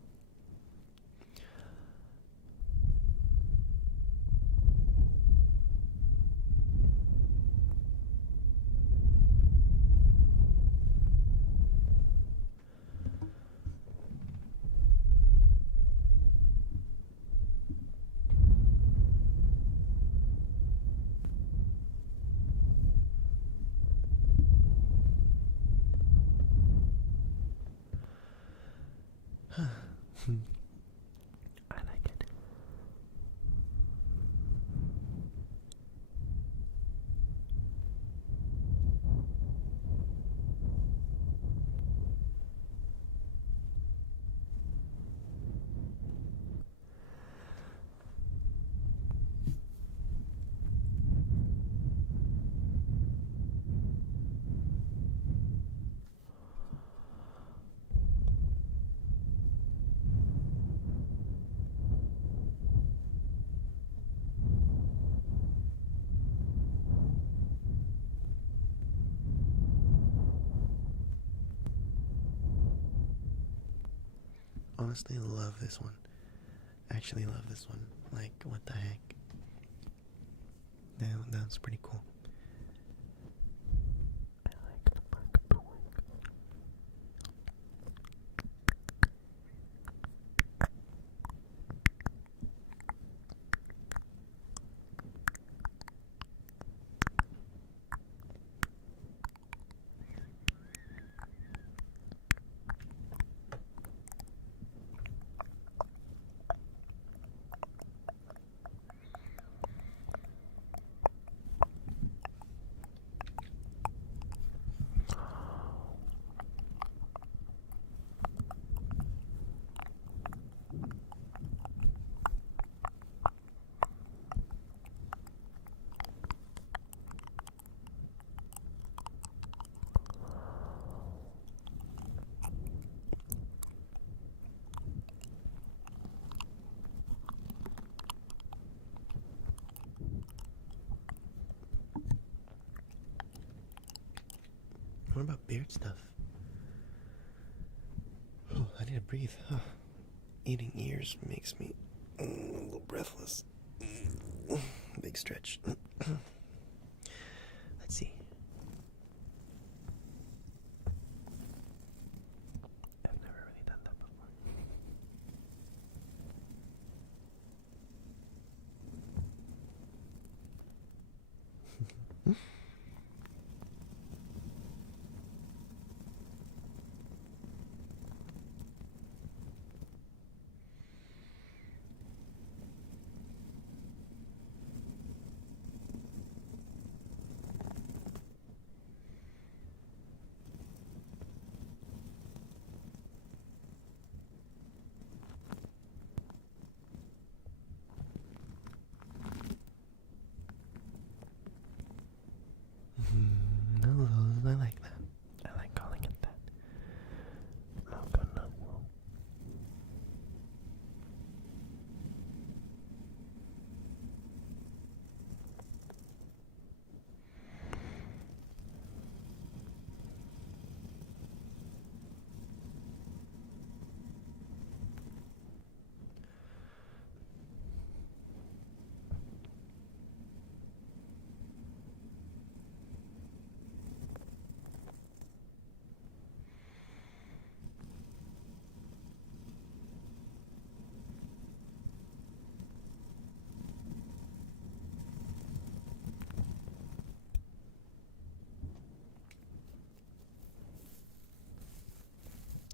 I like it. honestly love this one. Actually love this one. Like, what the heck? That's pretty cool. I like the back of the wing. What about beard stuff? Oh, I need to breathe. Eating ears makes me a little breathless. Big stretch. Let's see. I've never really done that before. No, I like that. I like calling it that. Oh, God, no.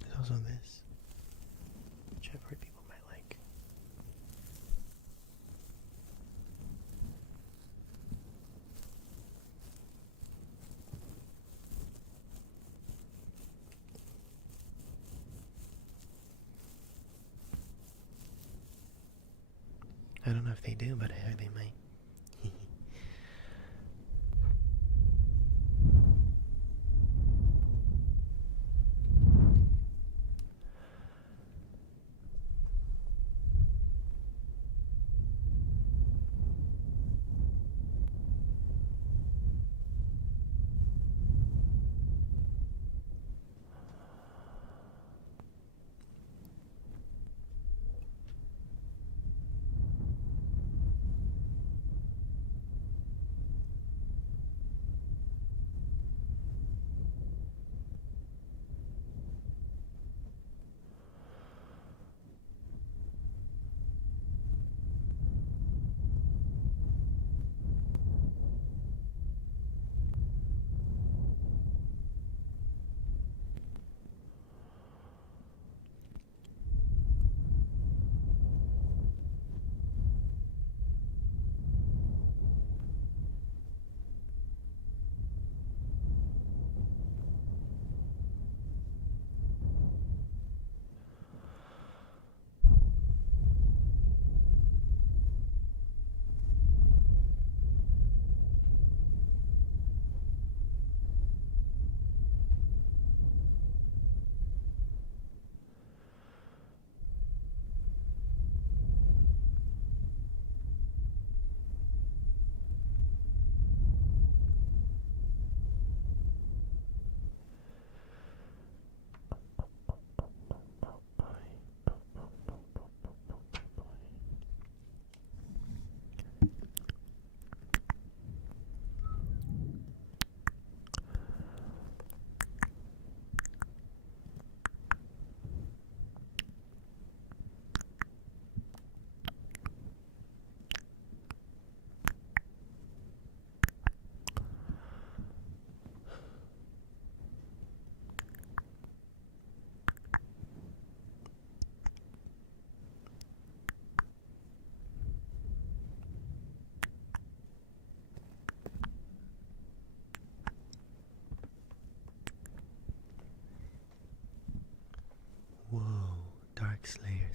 There's also this, which I've heard people might like. I don't know if they do, but I heard they might.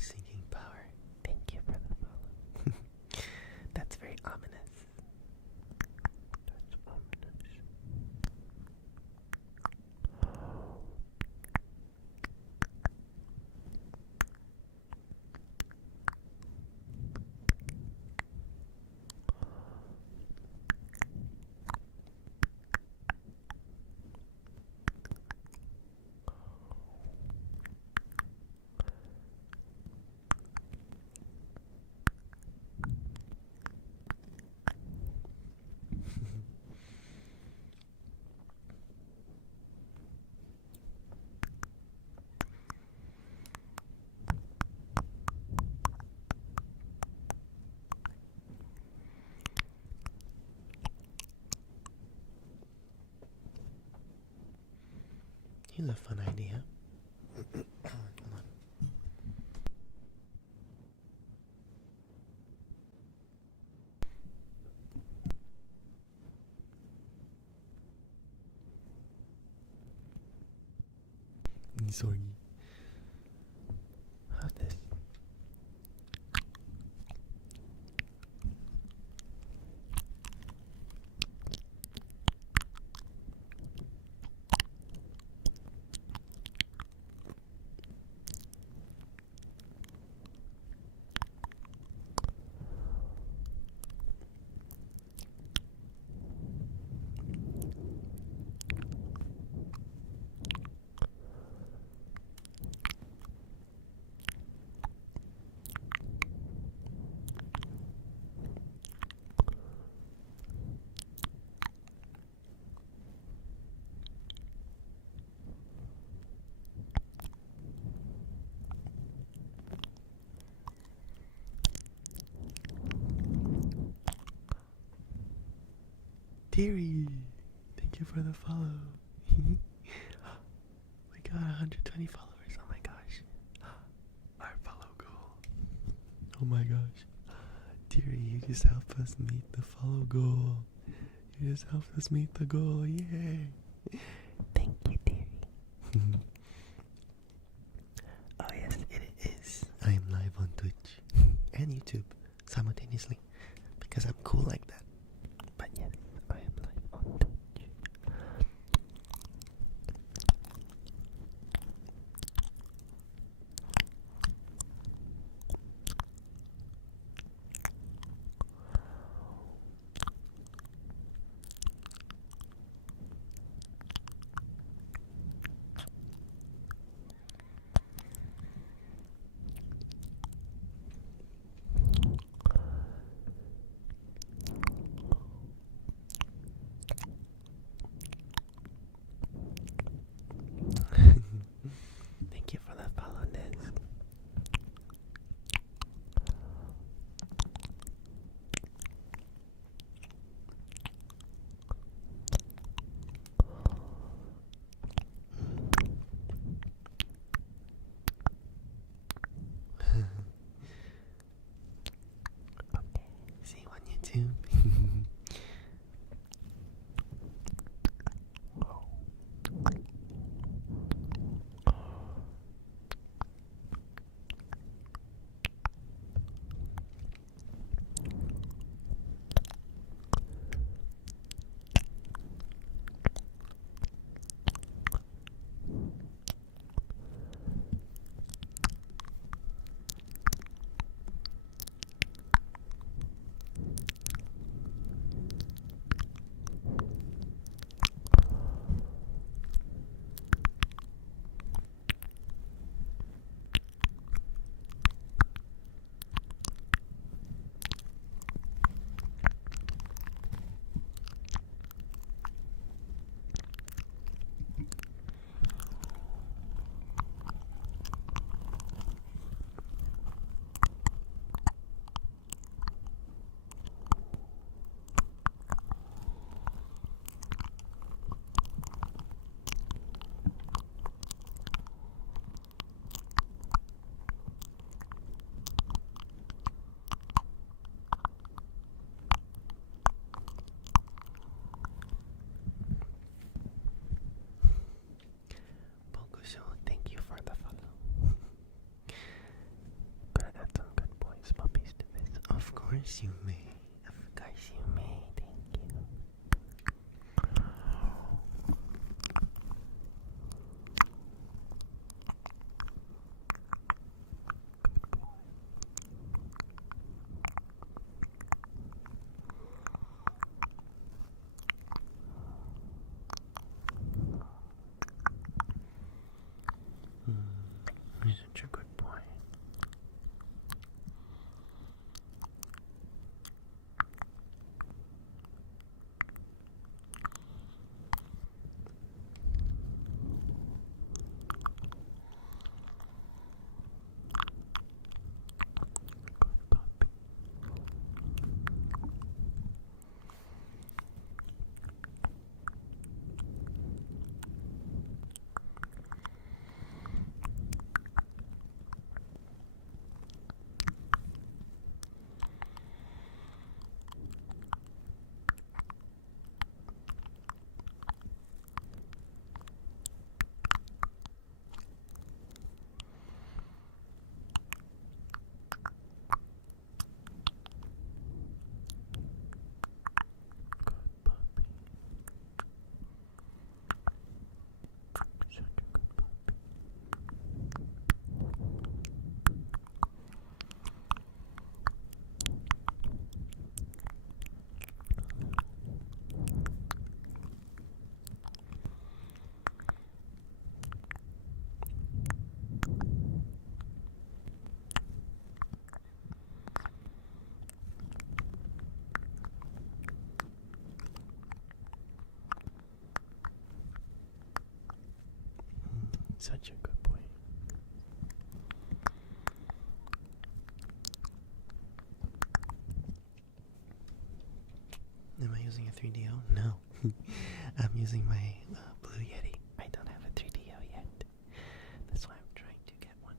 singing power. Thank you for the follow. That's very ominous. That's ominous. Here's a fun idea. Hold on. Sorry. How's this? Deary, thank you for the follow. We got 120 followers. Oh my gosh. Our follow goal. Oh my gosh. Deary, you just helped us meet the follow goal. You just helped us meet the goal. Yay. Thank you, Deary. Oh yes, it is. I am live on Twitch and YouTube simultaneously because I'm cool like that. But yes, I am live on Twitch. course you may. Of course you may. Thank you. You're such a good boy. Such a good boy. Am I using a 3DO? No. I'm using my Blue Yeti. I don't have a 3DO yet. That's why I'm trying to get one.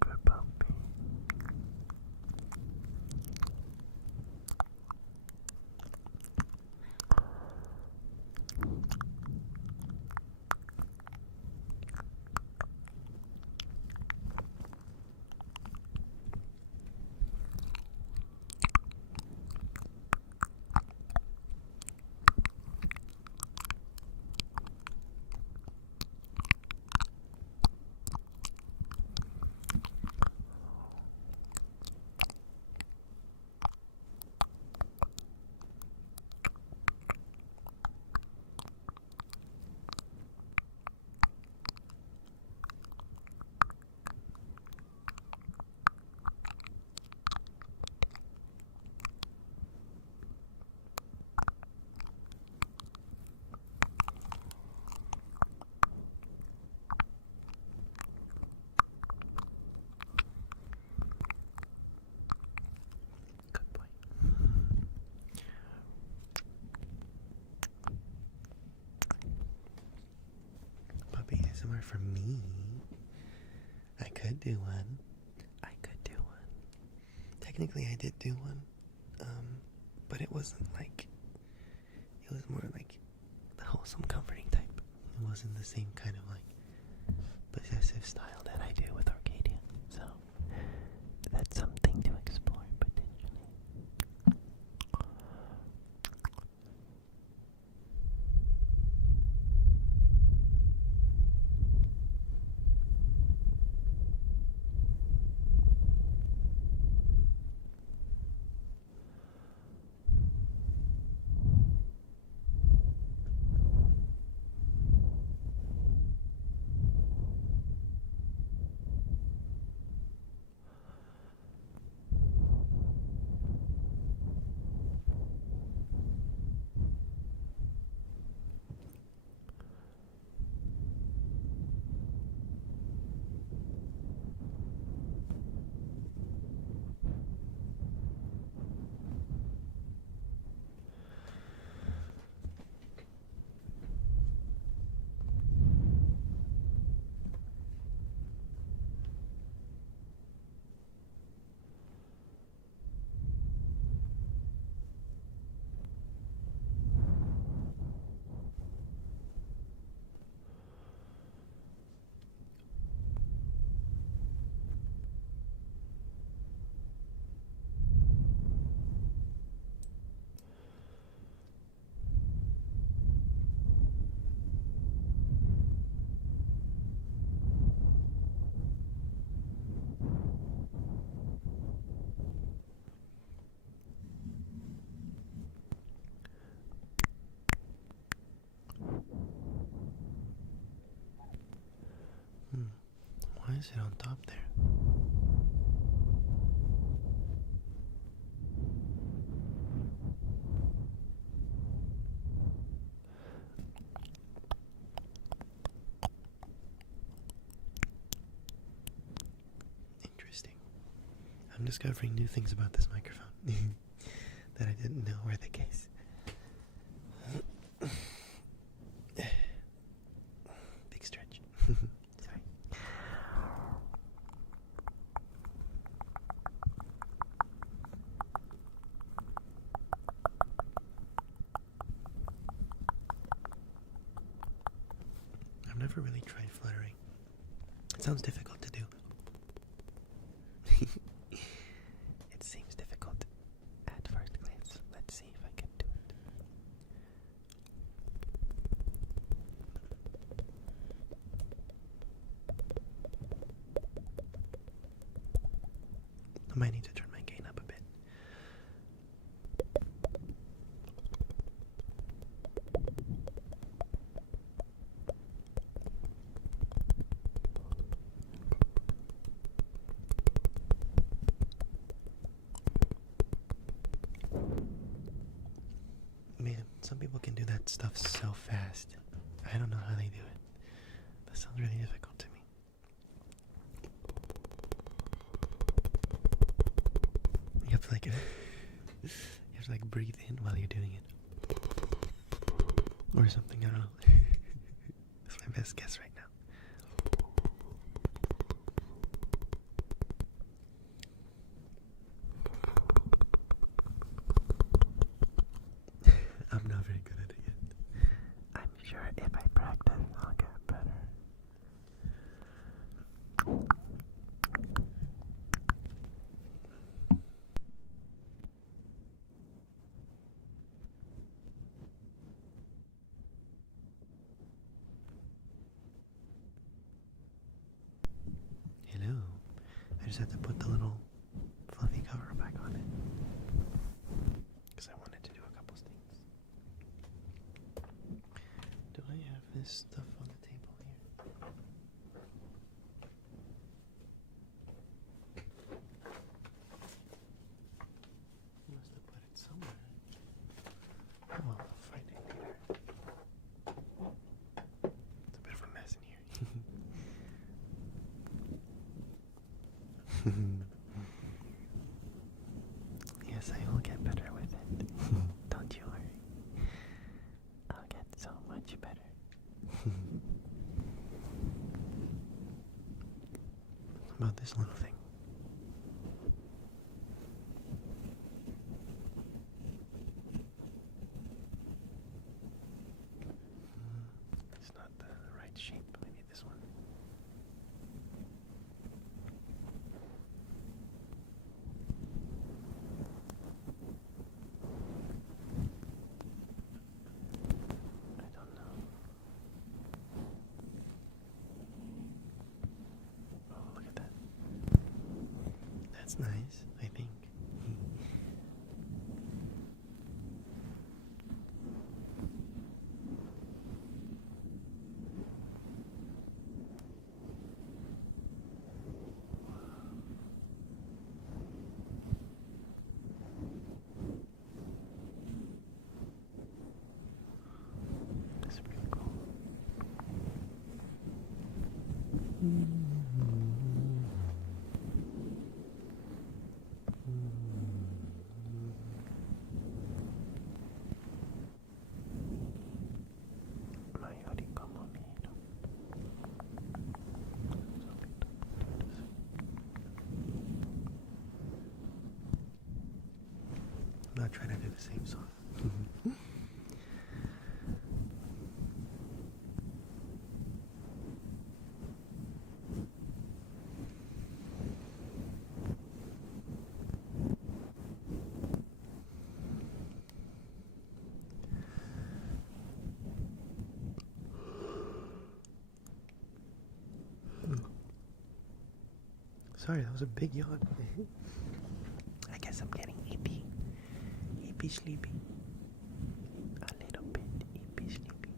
Good puppy. Good boy. Puppy ASMR for me. I could do one. Technically, I did do one. But it wasn't like. It was more like the wholesome, comforting type. It wasn't the same kind of like possessive style that I do with Arcadia. So that's something to explore potentially. sit on top there. Interesting. I'm discovering new things about this microphone that I didn't know were the case. Big stretch. Sorry. I've never really tried fluttering. It sounds difficult to do. It seems difficult at first glance. Let's see if I can do it. I might need to turn my gain up a bit. Man, some people can do that stuff so fast. I don't know how they do it. That sounds really difficult to me. You have to like, breathe in while you're doing it, or something. I don't know. That's my best guess right now. I'm not very good at it yet. I'm sure if I practice, I'll get better. Hello. I just had to put the little fluffy cover back on it because I wanted to do a couple things. Do I have this stuff on the table here? Must have put it somewhere. Oh, well, I'll find it later. It's a bit of a mess in here. Yes, I will get better with it. Don't you worry. I'll get so much better. About this little thing. It's not the right shape. I need this one. I don't know. Oh, look at that. That's nice, I think. That's pretty cool. Mayori como miro. I'm not trying to do the same song. Sorry, that was a big yawn. I guess I'm getting eepy. Eepy sleepy. A little bit eepy sleepy.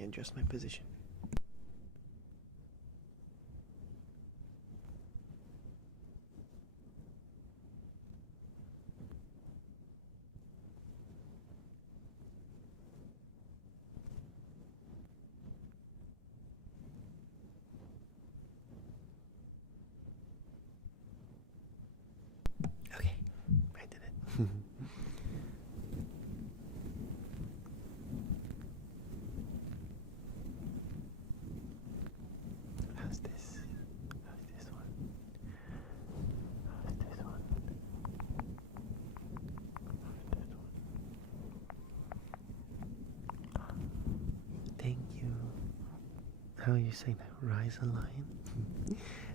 me adjust my position. Okay, I did it. How's this? How's this one? How's this one? How's this one? Thank you. How are you saying that? Rise a lion?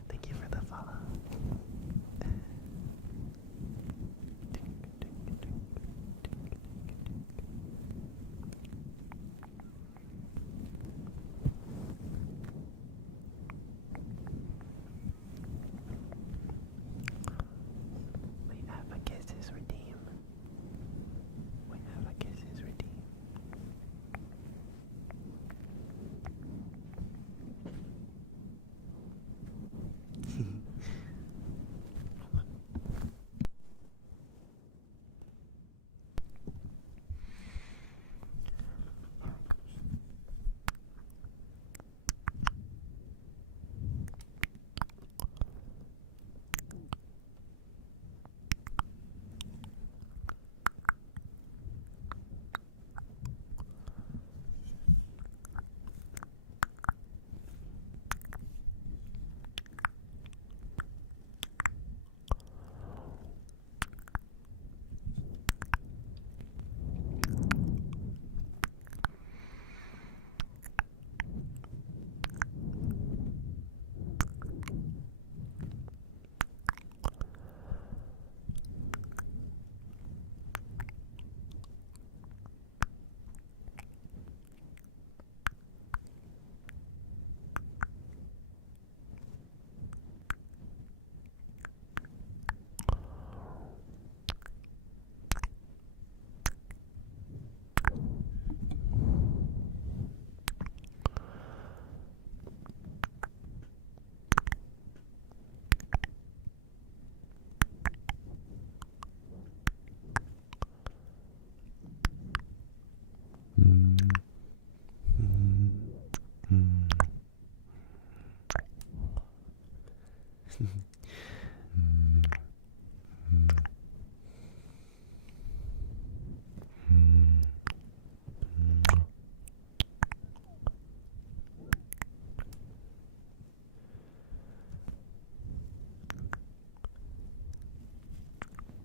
Thank you for the follow. We have a kisses redeem. We have a kisses redeem.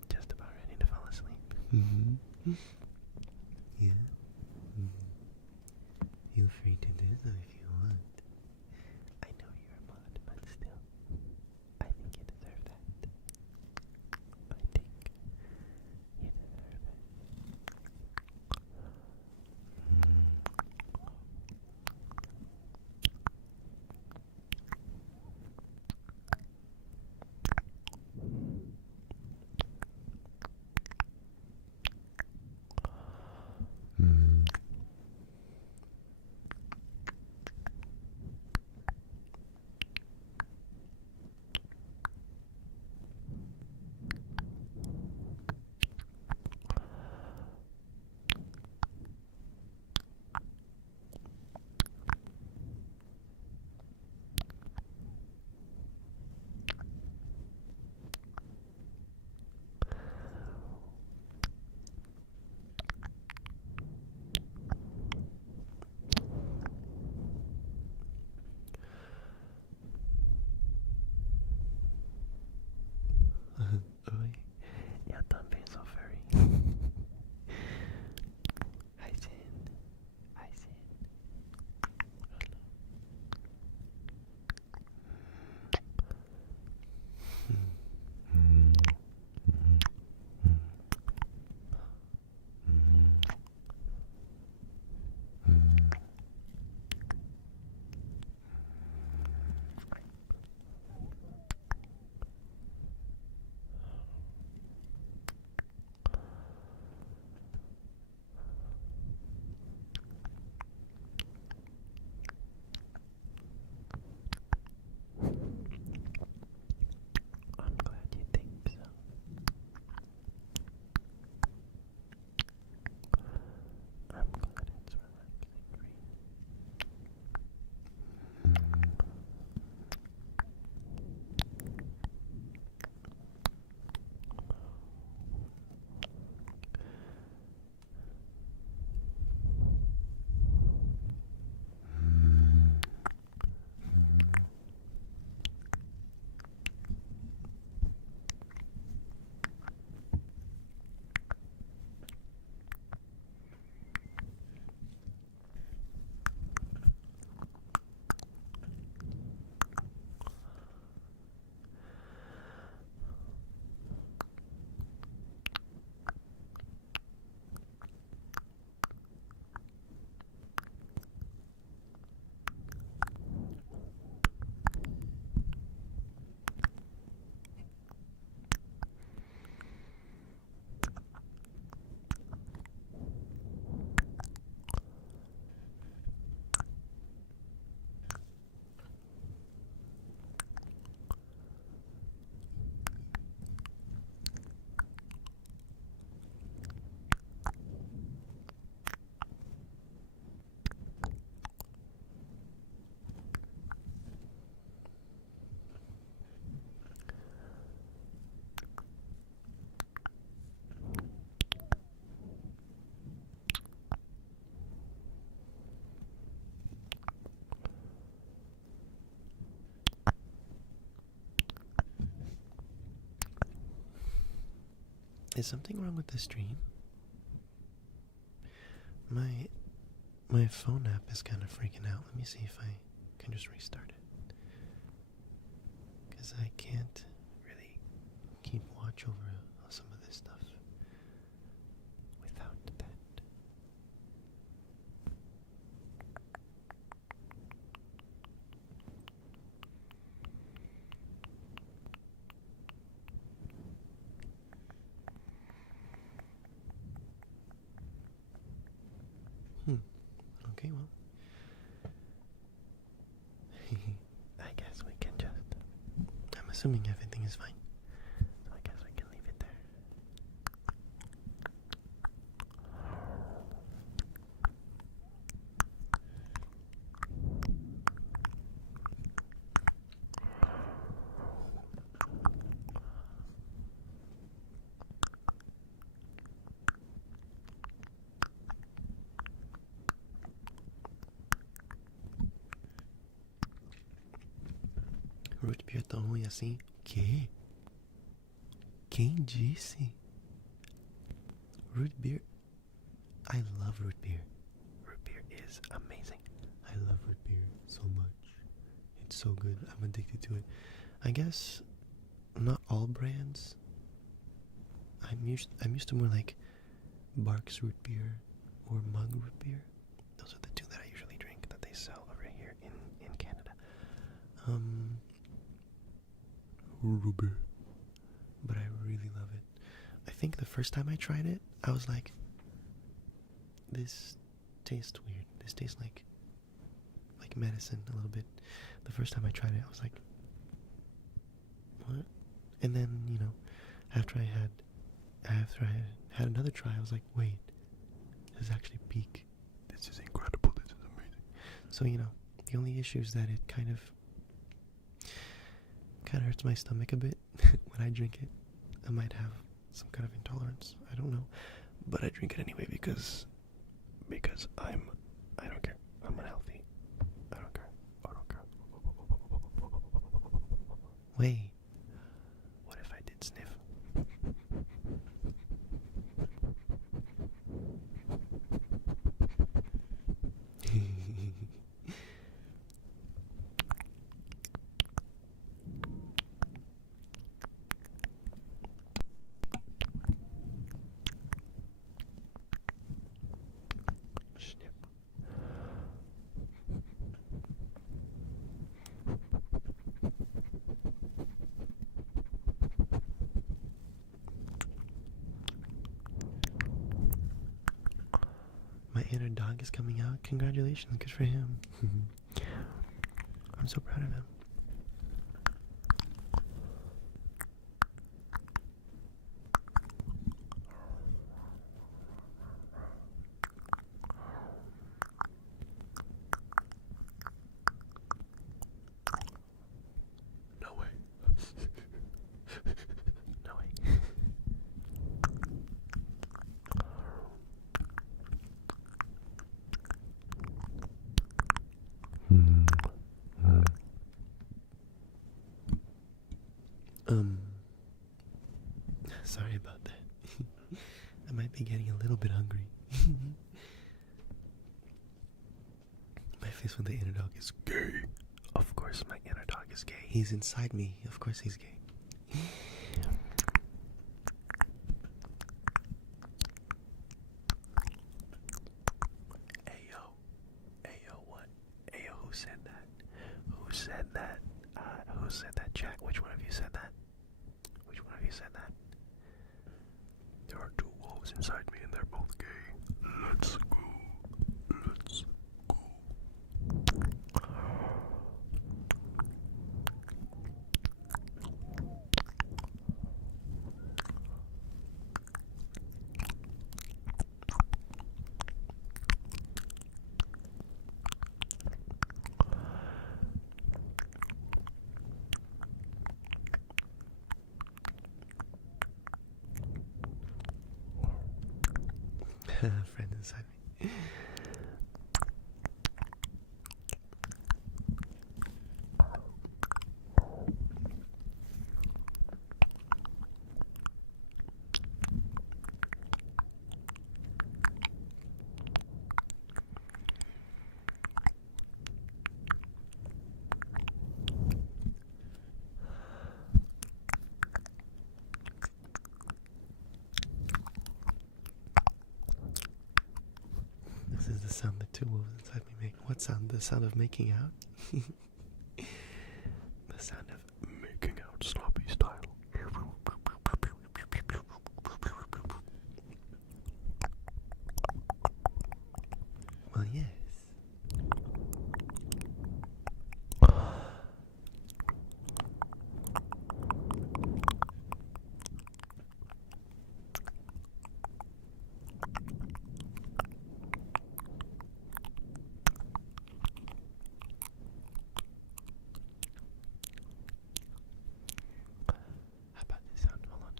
Just about ready to fall asleep. Yeah. Feel free to do so if you want. I know you're a mod, but still, I think you deserve that. I think you deserve it. Is something wrong with the stream? My phone app is kind of freaking out. Let me see if I can just restart it. Because I can't really keep watch over some of this stuff without that. Okay, well. I guess we can just. I'm assuming everything is fine. So I guess we can leave it there. Root beer tão ruim assim? Que? Quem disse? Root beer? I love root beer. Root beer is amazing. I love root beer so much. It's so good. I'm addicted to it. I guess not all brands. I'm used to more like Barks root beer or Mug root beer. Those are the two that I usually drink that they sell over here in Canada. Root beer. But I really love it. I think the first time I tried it, I was like, this tastes weird. This tastes like medicine a little bit. The first time I tried it, I was like, what? And then, you know, after I had another try, I was like, wait, this is actually peak. This is incredible. This is amazing. So, you know, the only issue is that it kind of hurts my stomach a bit when I drink it. I might have some kind of intolerance. I don't know. But I drink it anyway because I don't care. I'm unhealthy. I don't care. Wait. What if I did sniff? My inner dog is coming out. Congratulations. Good for him. I'm so proud of him. No way. No way. Sorry about that. I might be getting a little bit hungry. My face with the inner dog is gay. Of course my inner dog is gay. He's inside me. Of course he's gay. Ayo, what? Ayo, who said that? Who said that? Who said that, chat? Which one of you said that? Which one of you said that? There are two wolves inside me and they're both gay. Let's go. Let's go. Friend inside me. two wolves inside me make what sound? The sound of making out? The sound of Making out sloppy style. well, yes. How about this sound? Hold on.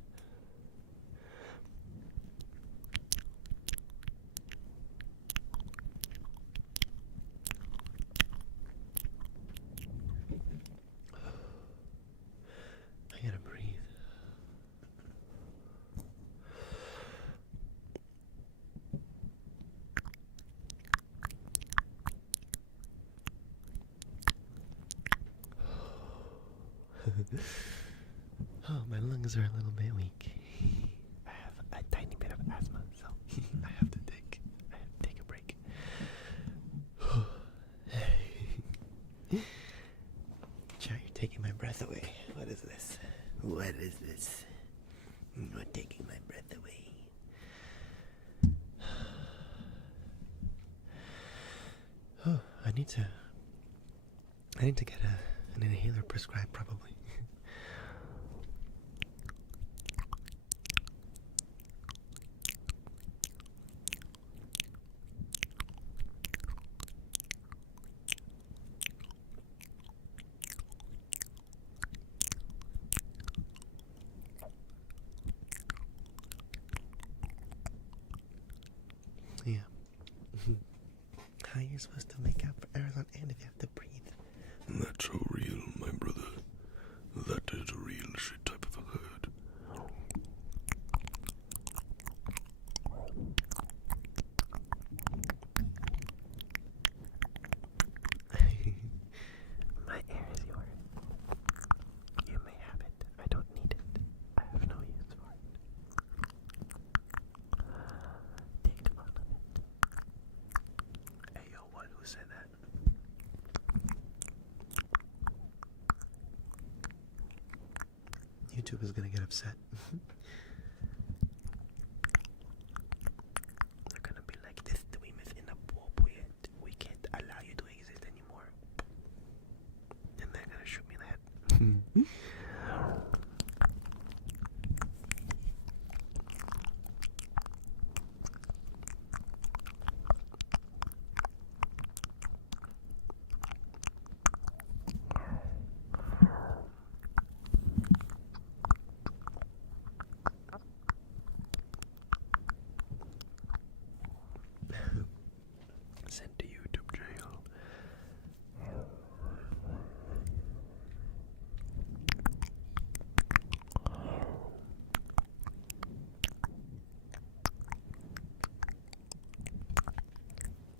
I gotta breathe. Oh, my lungs are a little bit weak. I have a tiny bit of asthma, so I have to take a break. Chat, you're taking my breath away. What is this? What is this? You're taking my breath away. Oh, I need to get an inhaler prescribed, probably. Yeah. How are you supposed to make out for Arizona and if you have to breathe? That's so real, my brother. That is a real shit type of a herd. My air is yours. You may have it. I don't need it. I have no use for it. Take all of it. Hey, yo, what? Who said that? YouTube is gonna get upset. They're gonna be like, this stream is inappropriate. We can't allow you to exist anymore. And they're gonna shoot me in the head. Sent to YouTube jail.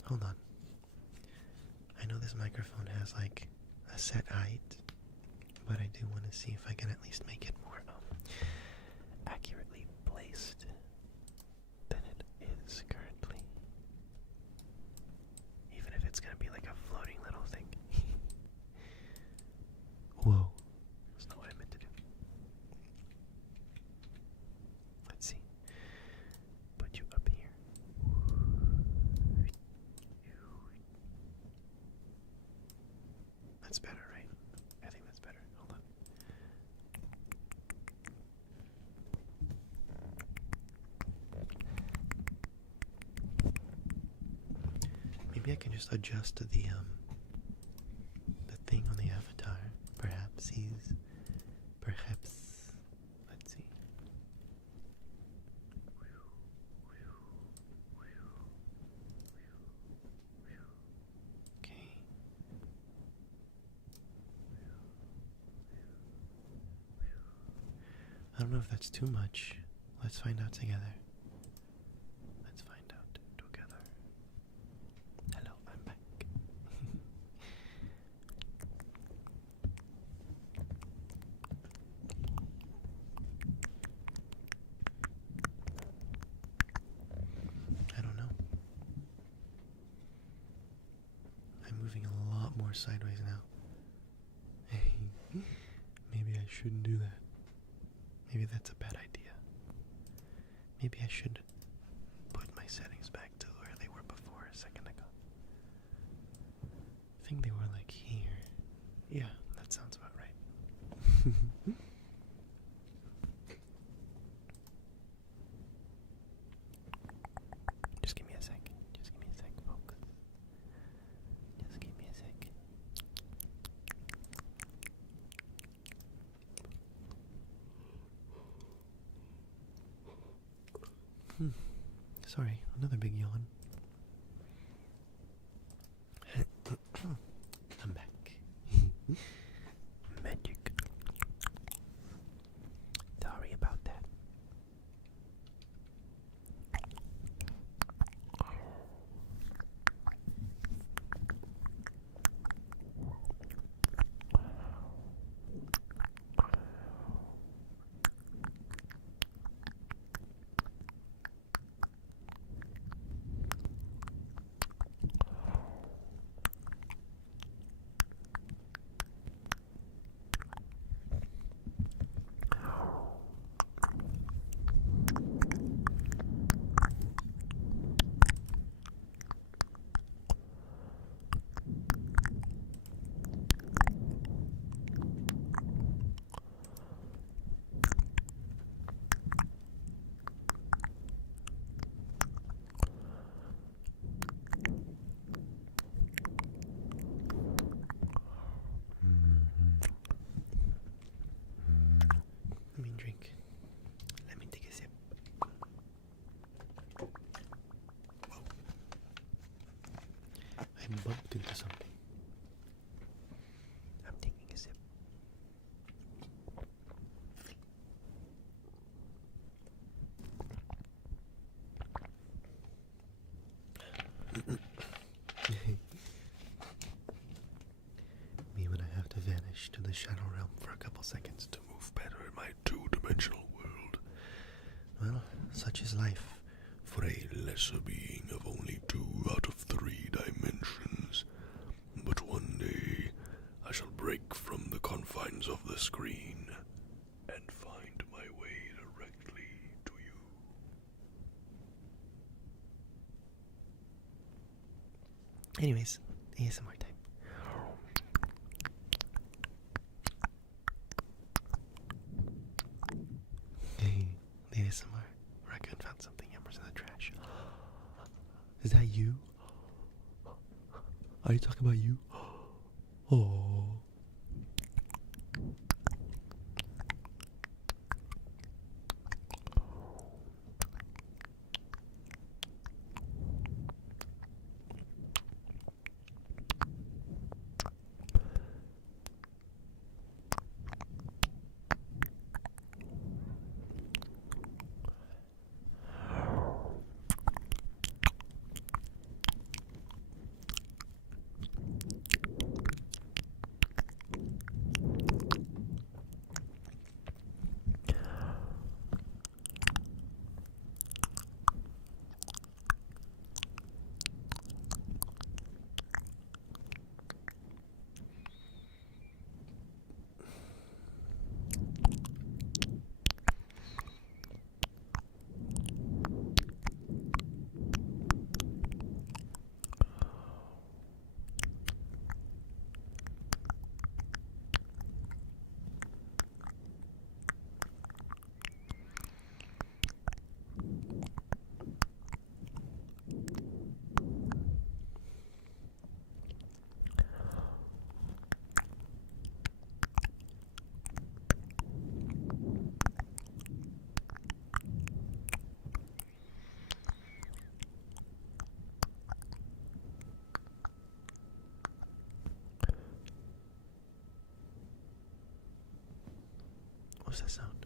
Hold on. I know this microphone has like a set height, but I do want to see if I can at least make it more accurately placed than it is currently. Even if it's gonna be like a floating little thing. Whoa. That's not what I meant to do. Let's see. Put you up here. That's better, right? I think that's better. Hold on. Maybe I can just adjust the thing on the avatar. Perhaps let's see. Okay. I don't know if that's too much. Let's find out together. Let's find out together. Hello, I'm back. I don't know. sideways now. Maybe I shouldn't do that. Maybe that's a bad idea. Maybe I should put my settings back to where they were before a second ago. I think they were like here. Yeah, that sounds about right. Just give me a sec. Just give me a sec, folks. Just give me a sec. Sorry, another big yawn. I'm back. Magic. Sorry about that. Let me drink. Let me take a sip. Whoa. I bumped into something. I'm taking a sip. Me when I have to vanish to the shadow realm for a couple seconds to move better in my two-dimensional world. Well, such is life. For a lesser being of only 2 out of 3 dimensions. But one day, I shall break from the confines of the screen and find my way directly to you. Anyways, ASMR time. Hey, the ASMR. Raccoon found something. Embers in the trash. Is that you? Are you talking about you? Oh. What's that sound?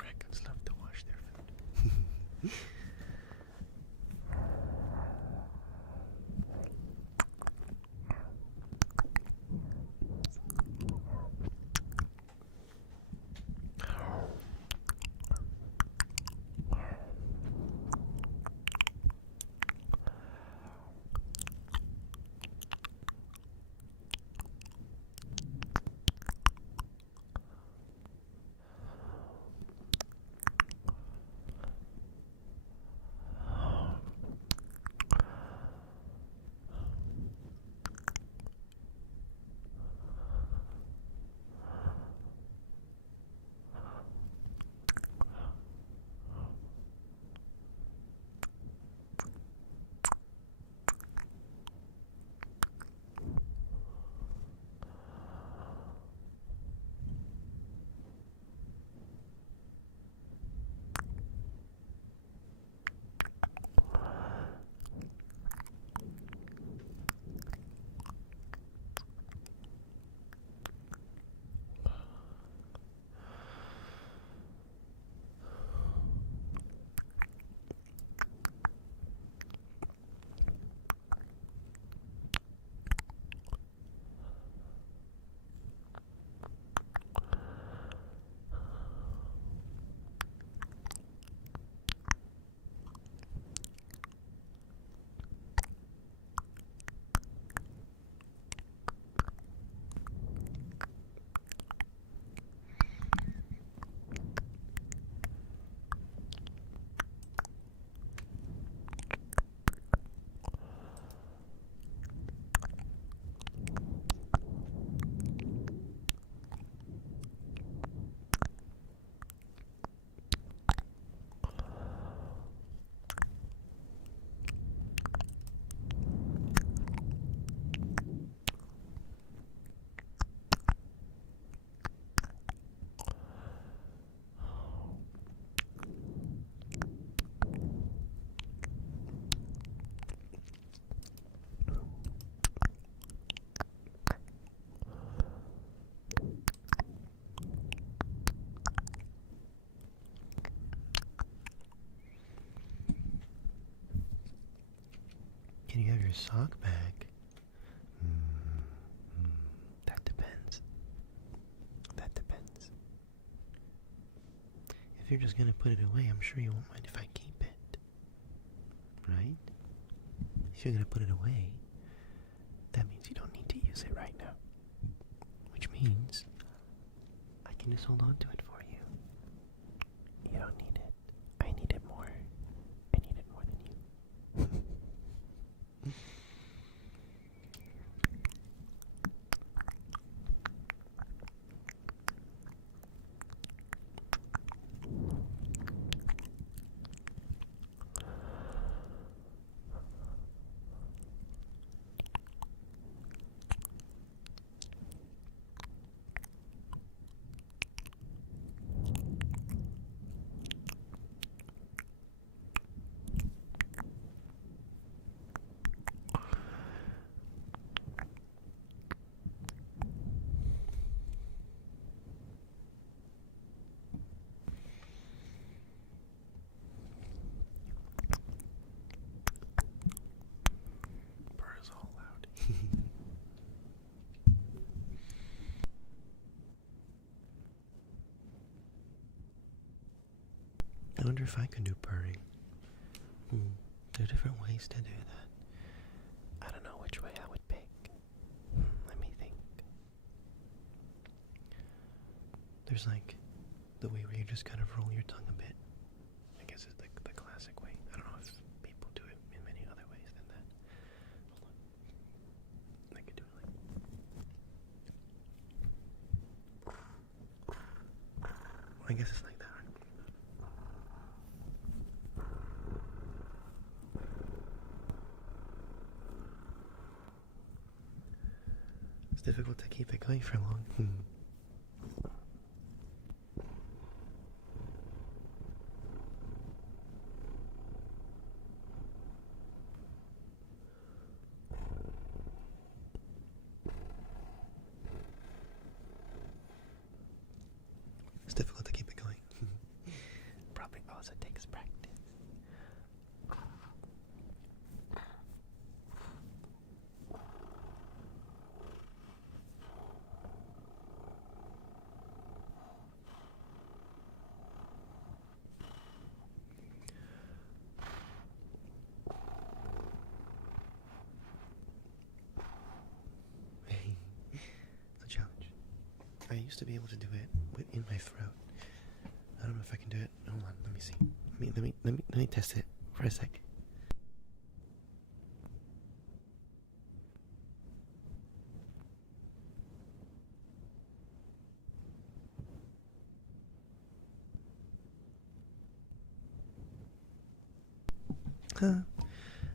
Raccoons love to wash their food. your sock back? That depends. That depends. If you're just gonna put it away, I'm sure you won't mind if I keep it. Right? If you're gonna put it away, that means you don't need to use it right now. Which means I can just hold on to it for you. You don't need it. I need it more. I need it more than you. Purr is all loud. I wonder if I can do purring. There are different ways to do that. I don't know which way I would pick. Let me think. There's like the way where you just kind of roll your tongue a bit. I guess it's like the classic way. I don't know if people do it in many other ways than that. Hold on. I could do it like... I guess it's like that. It's difficult to keep it going for long. It's difficult to keep it going. Probably also takes practice. It's a challenge. I used to be able to do it within my throat. I don't know if I can do it. Hold on, let me see. Let me test it for a sec.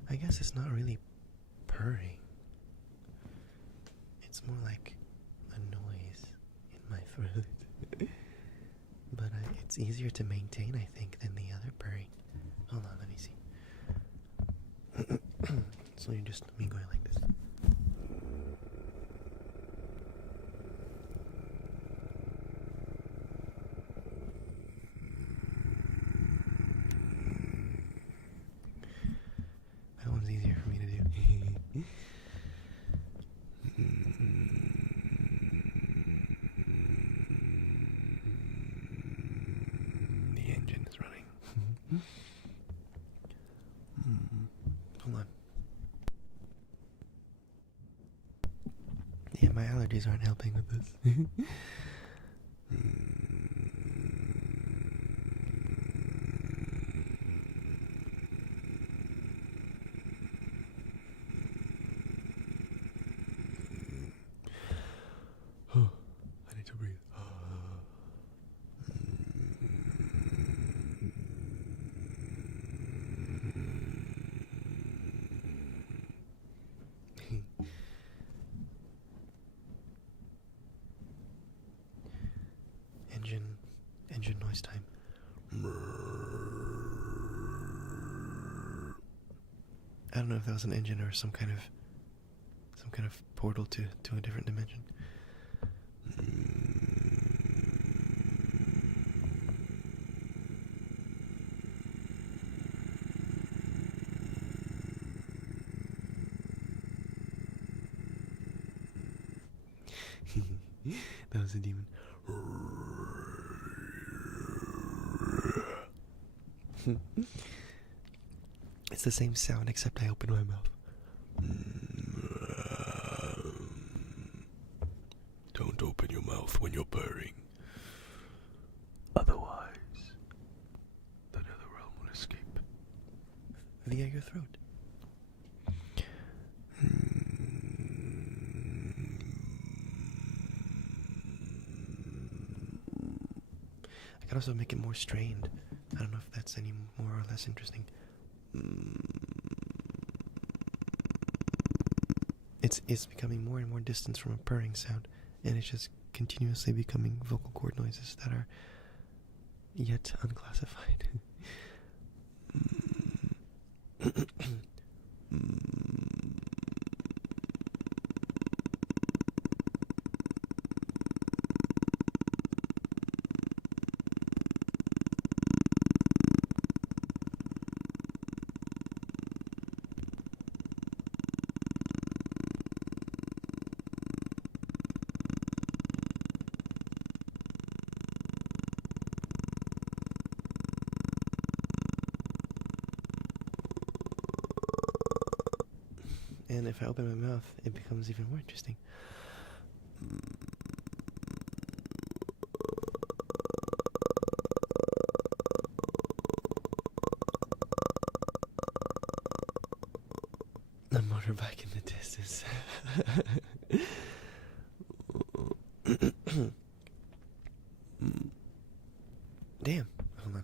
I guess it's not really purring. It's more like a noise in my throat. But it's easier to maintain, I think, than the other purring. Hold on, let me see. So you're just me going like this. That one's easier for me to do. The engine is running. Hold on. Yeah, my allergies aren't helping with this. I need to breathe. Engine noise time. I don't know if that was an engine or some kind of portal to a different dimension. a demon. It's the same sound except I open my mouth. Don't open your mouth when you're purring. Otherwise, the netherrealm will escape. Via your throat. I could also make it more strained. I don't know if that's any more or less interesting. It's becoming more and more distance from a purring sound, and it's just continuously becoming vocal cord noises that are yet unclassified. And if I open my mouth, it becomes even more interesting. A motorbike in the distance. Damn. Hold on.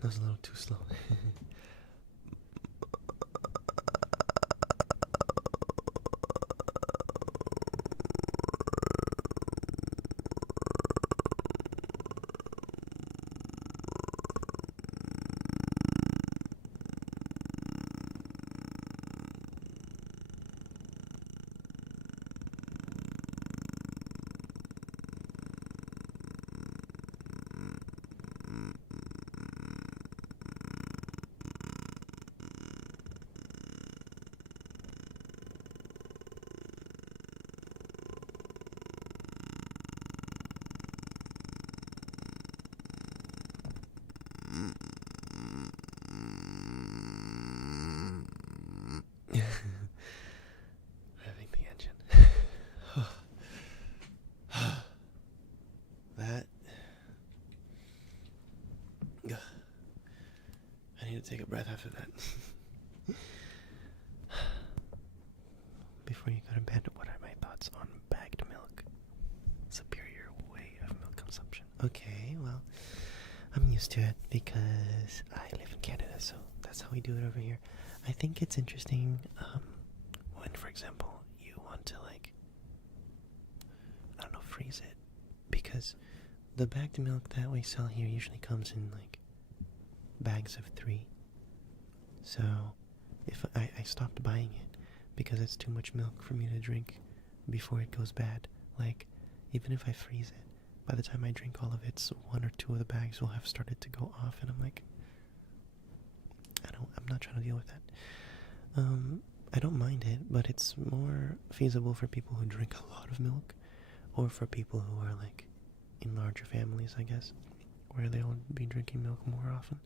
That was a little too slow. Revving the engine. That. I need to take a breath after that. Before you go to bed, what are my thoughts on bagged milk? Superior way of milk consumption. Okay, well, I'm used to it because I live in Canada, so that's how we do it over here. I think it's interesting when, for example, you want to, like, I don't know, freeze it. Because the bagged milk that we sell here usually comes in, like, bags of 3. So, if I stopped buying it because it's too much milk for me to drink before it goes bad. Like, even if I freeze it, by the time I drink all of it, so 1 or 2 of the bags will have started to go off, and I'm like, I'm not trying to deal with that. I don't mind it, but it's more feasible for people who drink a lot of milk, or for people who are, like, in larger families, I guess, where they'll be drinking milk more often.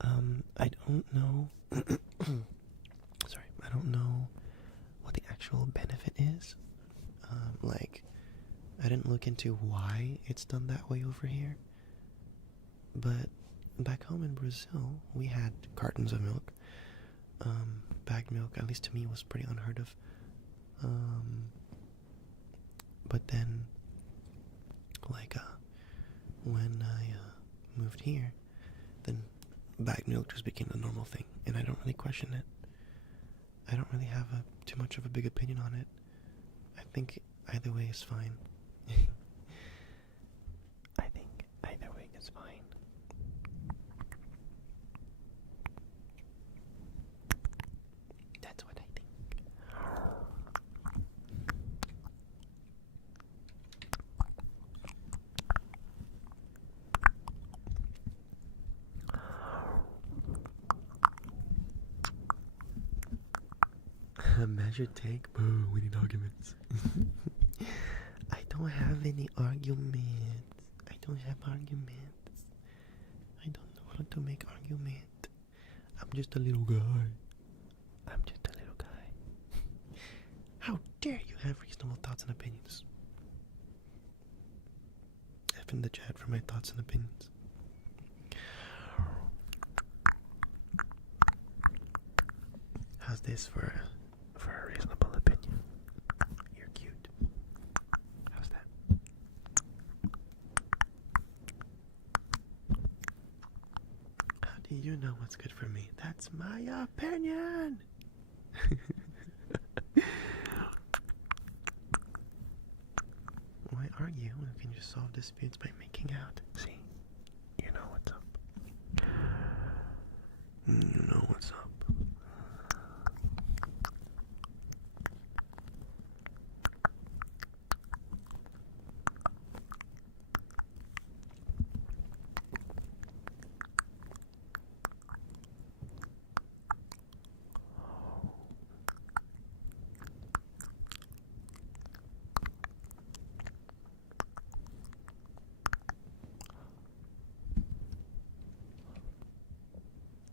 I don't know, sorry, I don't know what the actual benefit is. Like, I didn't look into why it's done that way over here, but back home in Brazil, we had cartons of milk. Bagged milk, at least to me, was pretty unheard of. But then, like, when I moved here, then bagged milk just became the normal thing, and I don't really question it. I don't really have too much of a big opinion on it. I think either way is fine. I think either way is fine. That's what I think. Measure take. Boo, we need arguments. I don't have any arguments. I don't have arguments. I don't know how to make argument. I'm just a little guy. I'm just a little guy. How dare you have reasonable thoughts and opinions? F in the chat for my thoughts and opinions. How's this for a reasonable opinion? You're cute. How's that? How do you know what's good for me? That's my opinion. Why argue when we can just solve disputes by making out? See? You know what's up. You know what's up.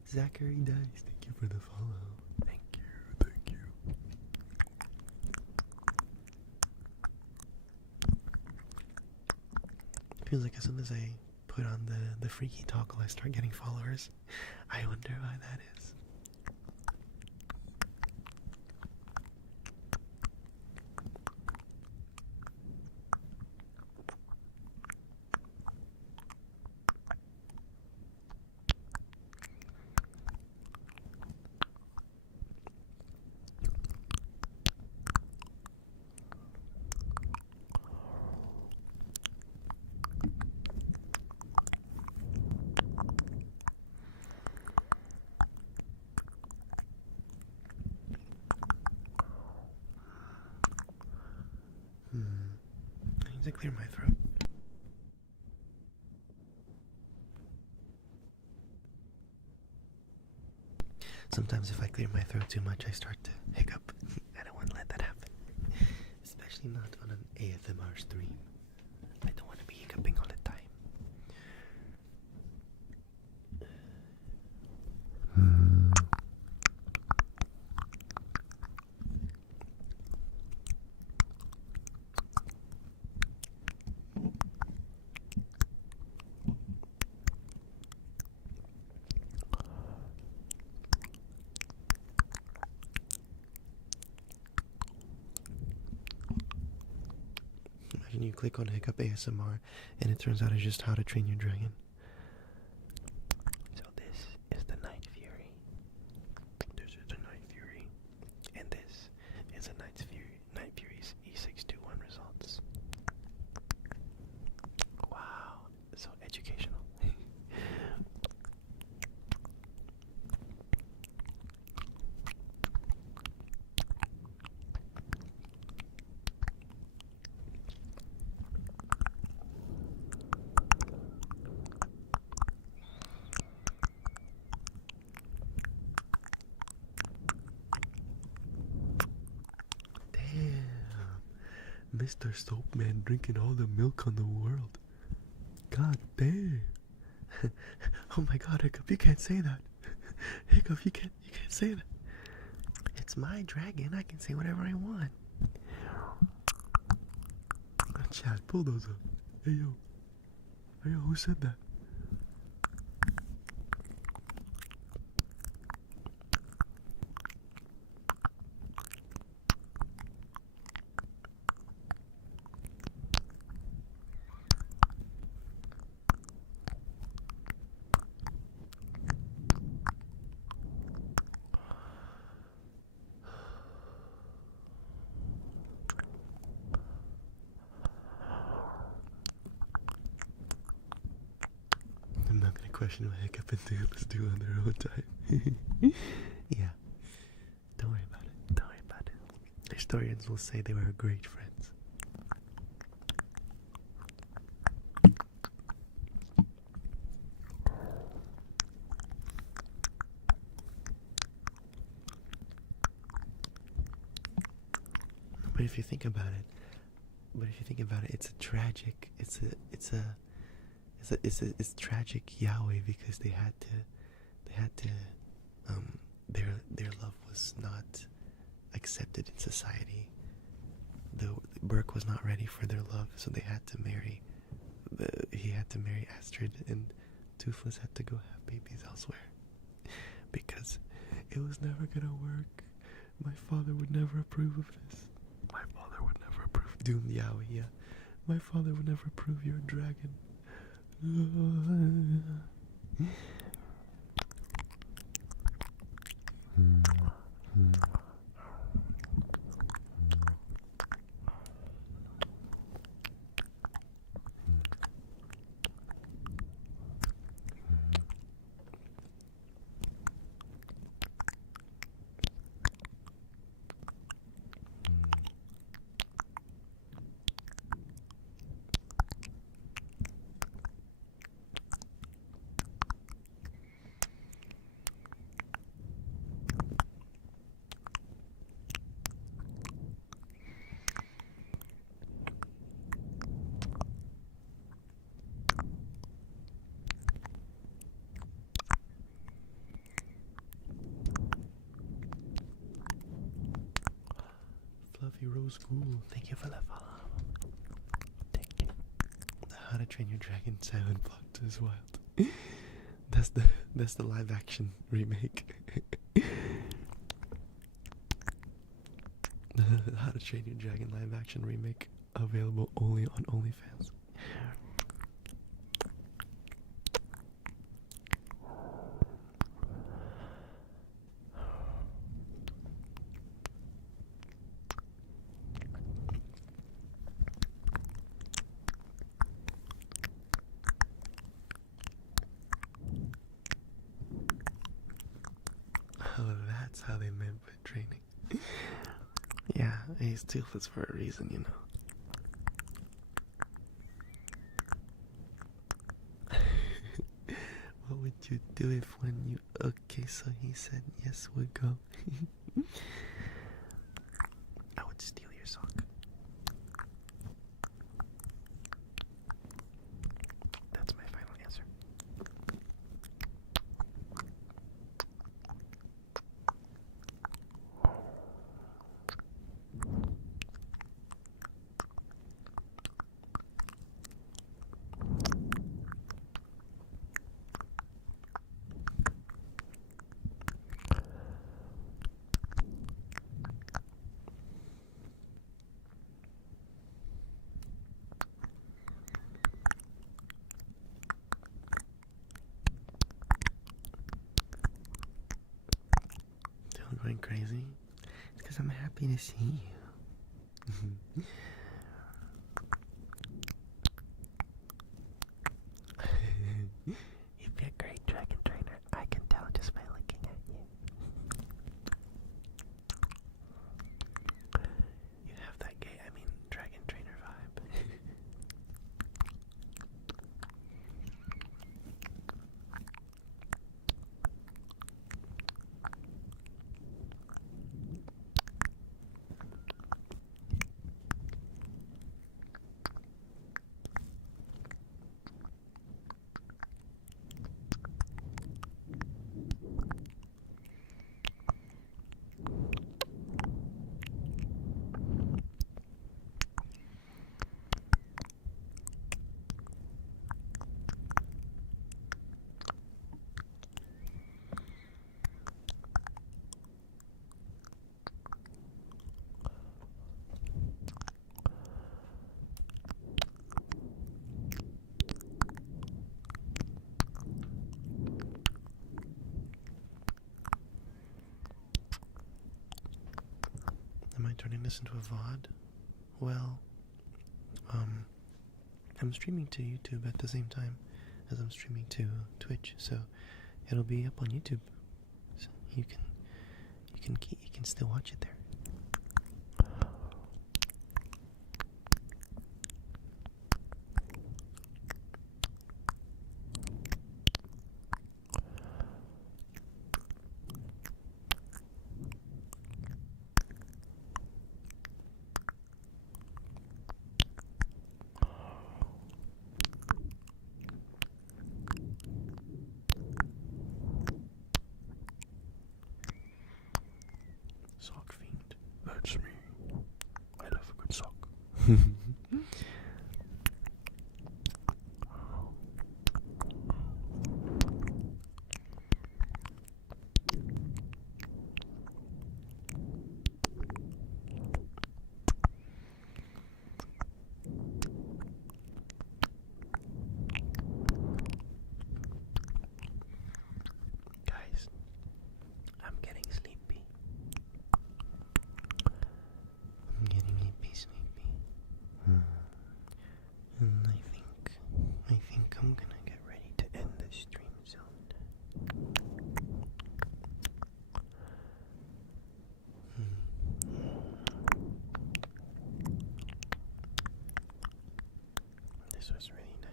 Zachary Dice, Thank you for the follow. Thank you. feels like as soon as I put on the freaky toggle, I start getting followers. I wonder why that is. I need to clear my throat. Sometimes if I clear my throat too much, I start to hiccup. I don't want to let that happen. Especially not on an ASMR stream. I don't want to be hiccuping all the time. Imagine you click on Hiccup ASMR and it turns out it's just How to Train Your Dragon. So this is the Night Fury. This is the Night Fury. And this is the Night Fury's E621 results. Wow, so educational. Mr. Soapman drinking all the milk on the world. God damn. Oh my god, Hiccup, you can't say that. Hiccup, you can't say that. It's my dragon, I can say whatever I want. Chat, pull those up. Hey yo. Hey yo, who said that? I'm not gonna question what Hiccup and do. Let's do it on their own time. Yeah. Don't worry about it. Don't worry about it. Historians will say they were great friends. if you think about it, it's a tragic. It's tragic Yahweh because they had to. Their love was not accepted in society. Burke was not ready for their love, so they had to marry. He had to marry Astrid, and Toothless had to go have babies elsewhere because it was never gonna work. My father would never approve of this. My father would never approve. Doomed Yowie, yeah. My father would never approve you're a dragon. Fluffy Rose Ghoul, thank you for the follow. Thank you. How to Train Your Dragon silent plot is wild. That's the live action remake. How to Train Your Dragon live action remake available only on OnlyFans. Oh, that's how they meant by training. Yeah, he's toothless for a reason, you know. What would you do if when you... Okay, so he said yes, we'll go. I would steal your sock. That's my final answer. Still going crazy? It's because I'm happy to see you. You'd be a great dragon trainer. I can tell just by looking at you. You have that dragon trainer vibe. Am I turning this into a VOD? Well, I'm streaming to YouTube at the same time as I'm streaming to Twitch, so it'll be up on YouTube. So you can still watch it there. Guys, I'm getting sleepy. I'm getting sleepy. And I think I'm gonna get ready to end the stream soon. This was really nice.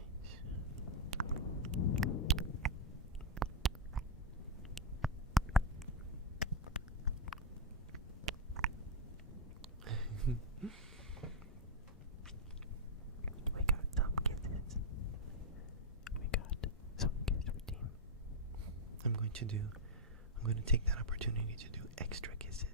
We got some kisses. We got some kiss routine. I'm going to take that opportunity to do extra kisses.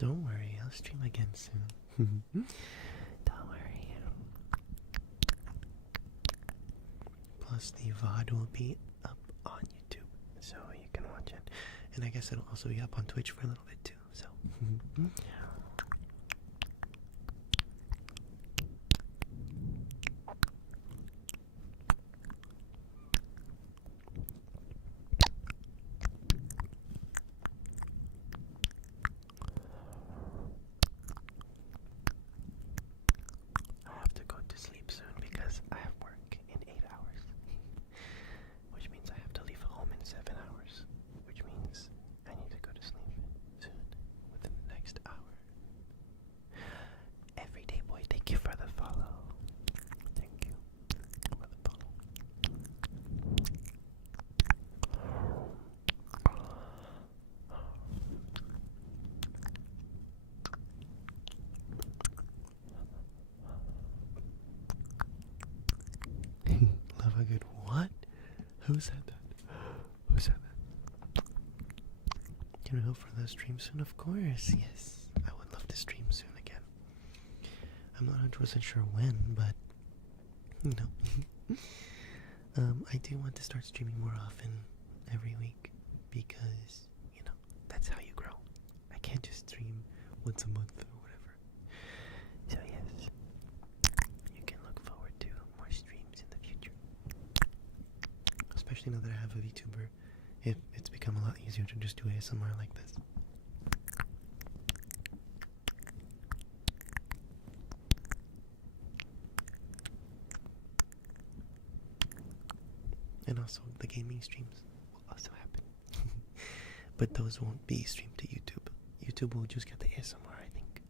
Don't worry, I'll stream again soon. Don't worry. Plus, the VOD will be up on YouTube, so you can watch it. And I guess it'll also be up on Twitch for a little bit too, so. I have to go to sleep soon because I have work in 8 hours. Which means I have to leave home in 7 hours. Which means I need to go to sleep soon, within the next hour. Everyday boy, thank you for the follow. Thank you for the follow. Love a good what? Who said that? Who said that? Can we hope for the stream soon? Of course, yes. I would love to stream soon again. I'm not 100% sure when, but you know. I do want to start streaming more often every week because, you know, that's how you grow. I can't just stream once a month or whatever. So yes, you can look forward to more streams in the future. Especially now that I have a VTuber, it's become a lot easier to just do ASMR like this. And also, the gaming streams will also happen. But those won't be streamed to YouTube. YouTube will just get the ASMR, I think.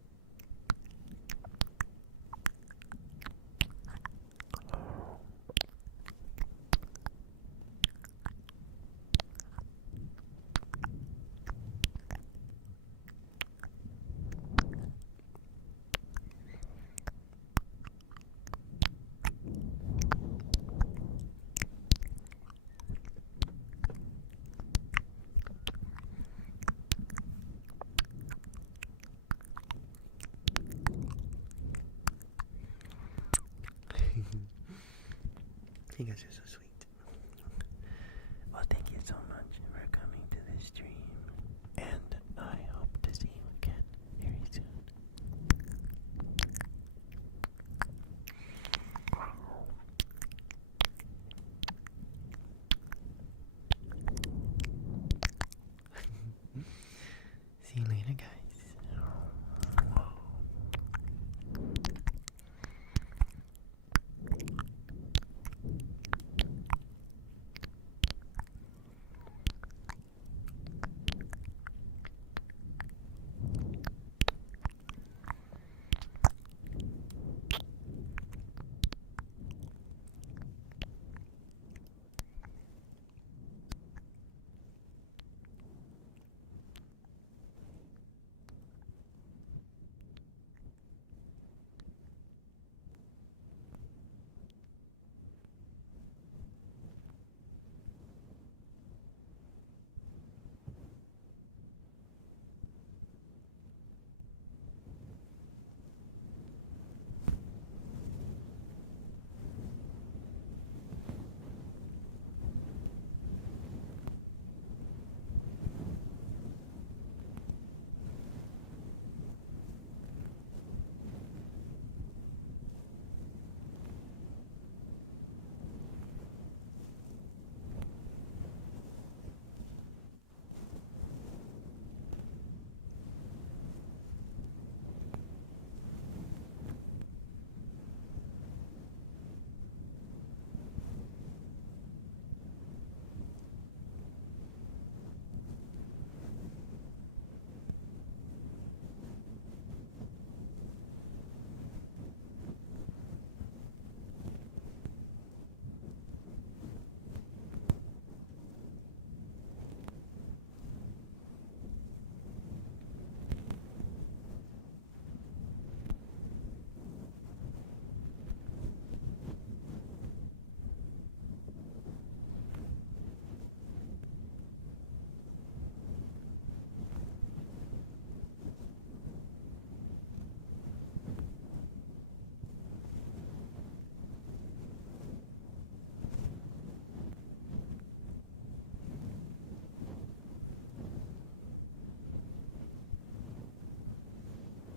You guys are so sweet. Well, thank you so much for coming to this stream.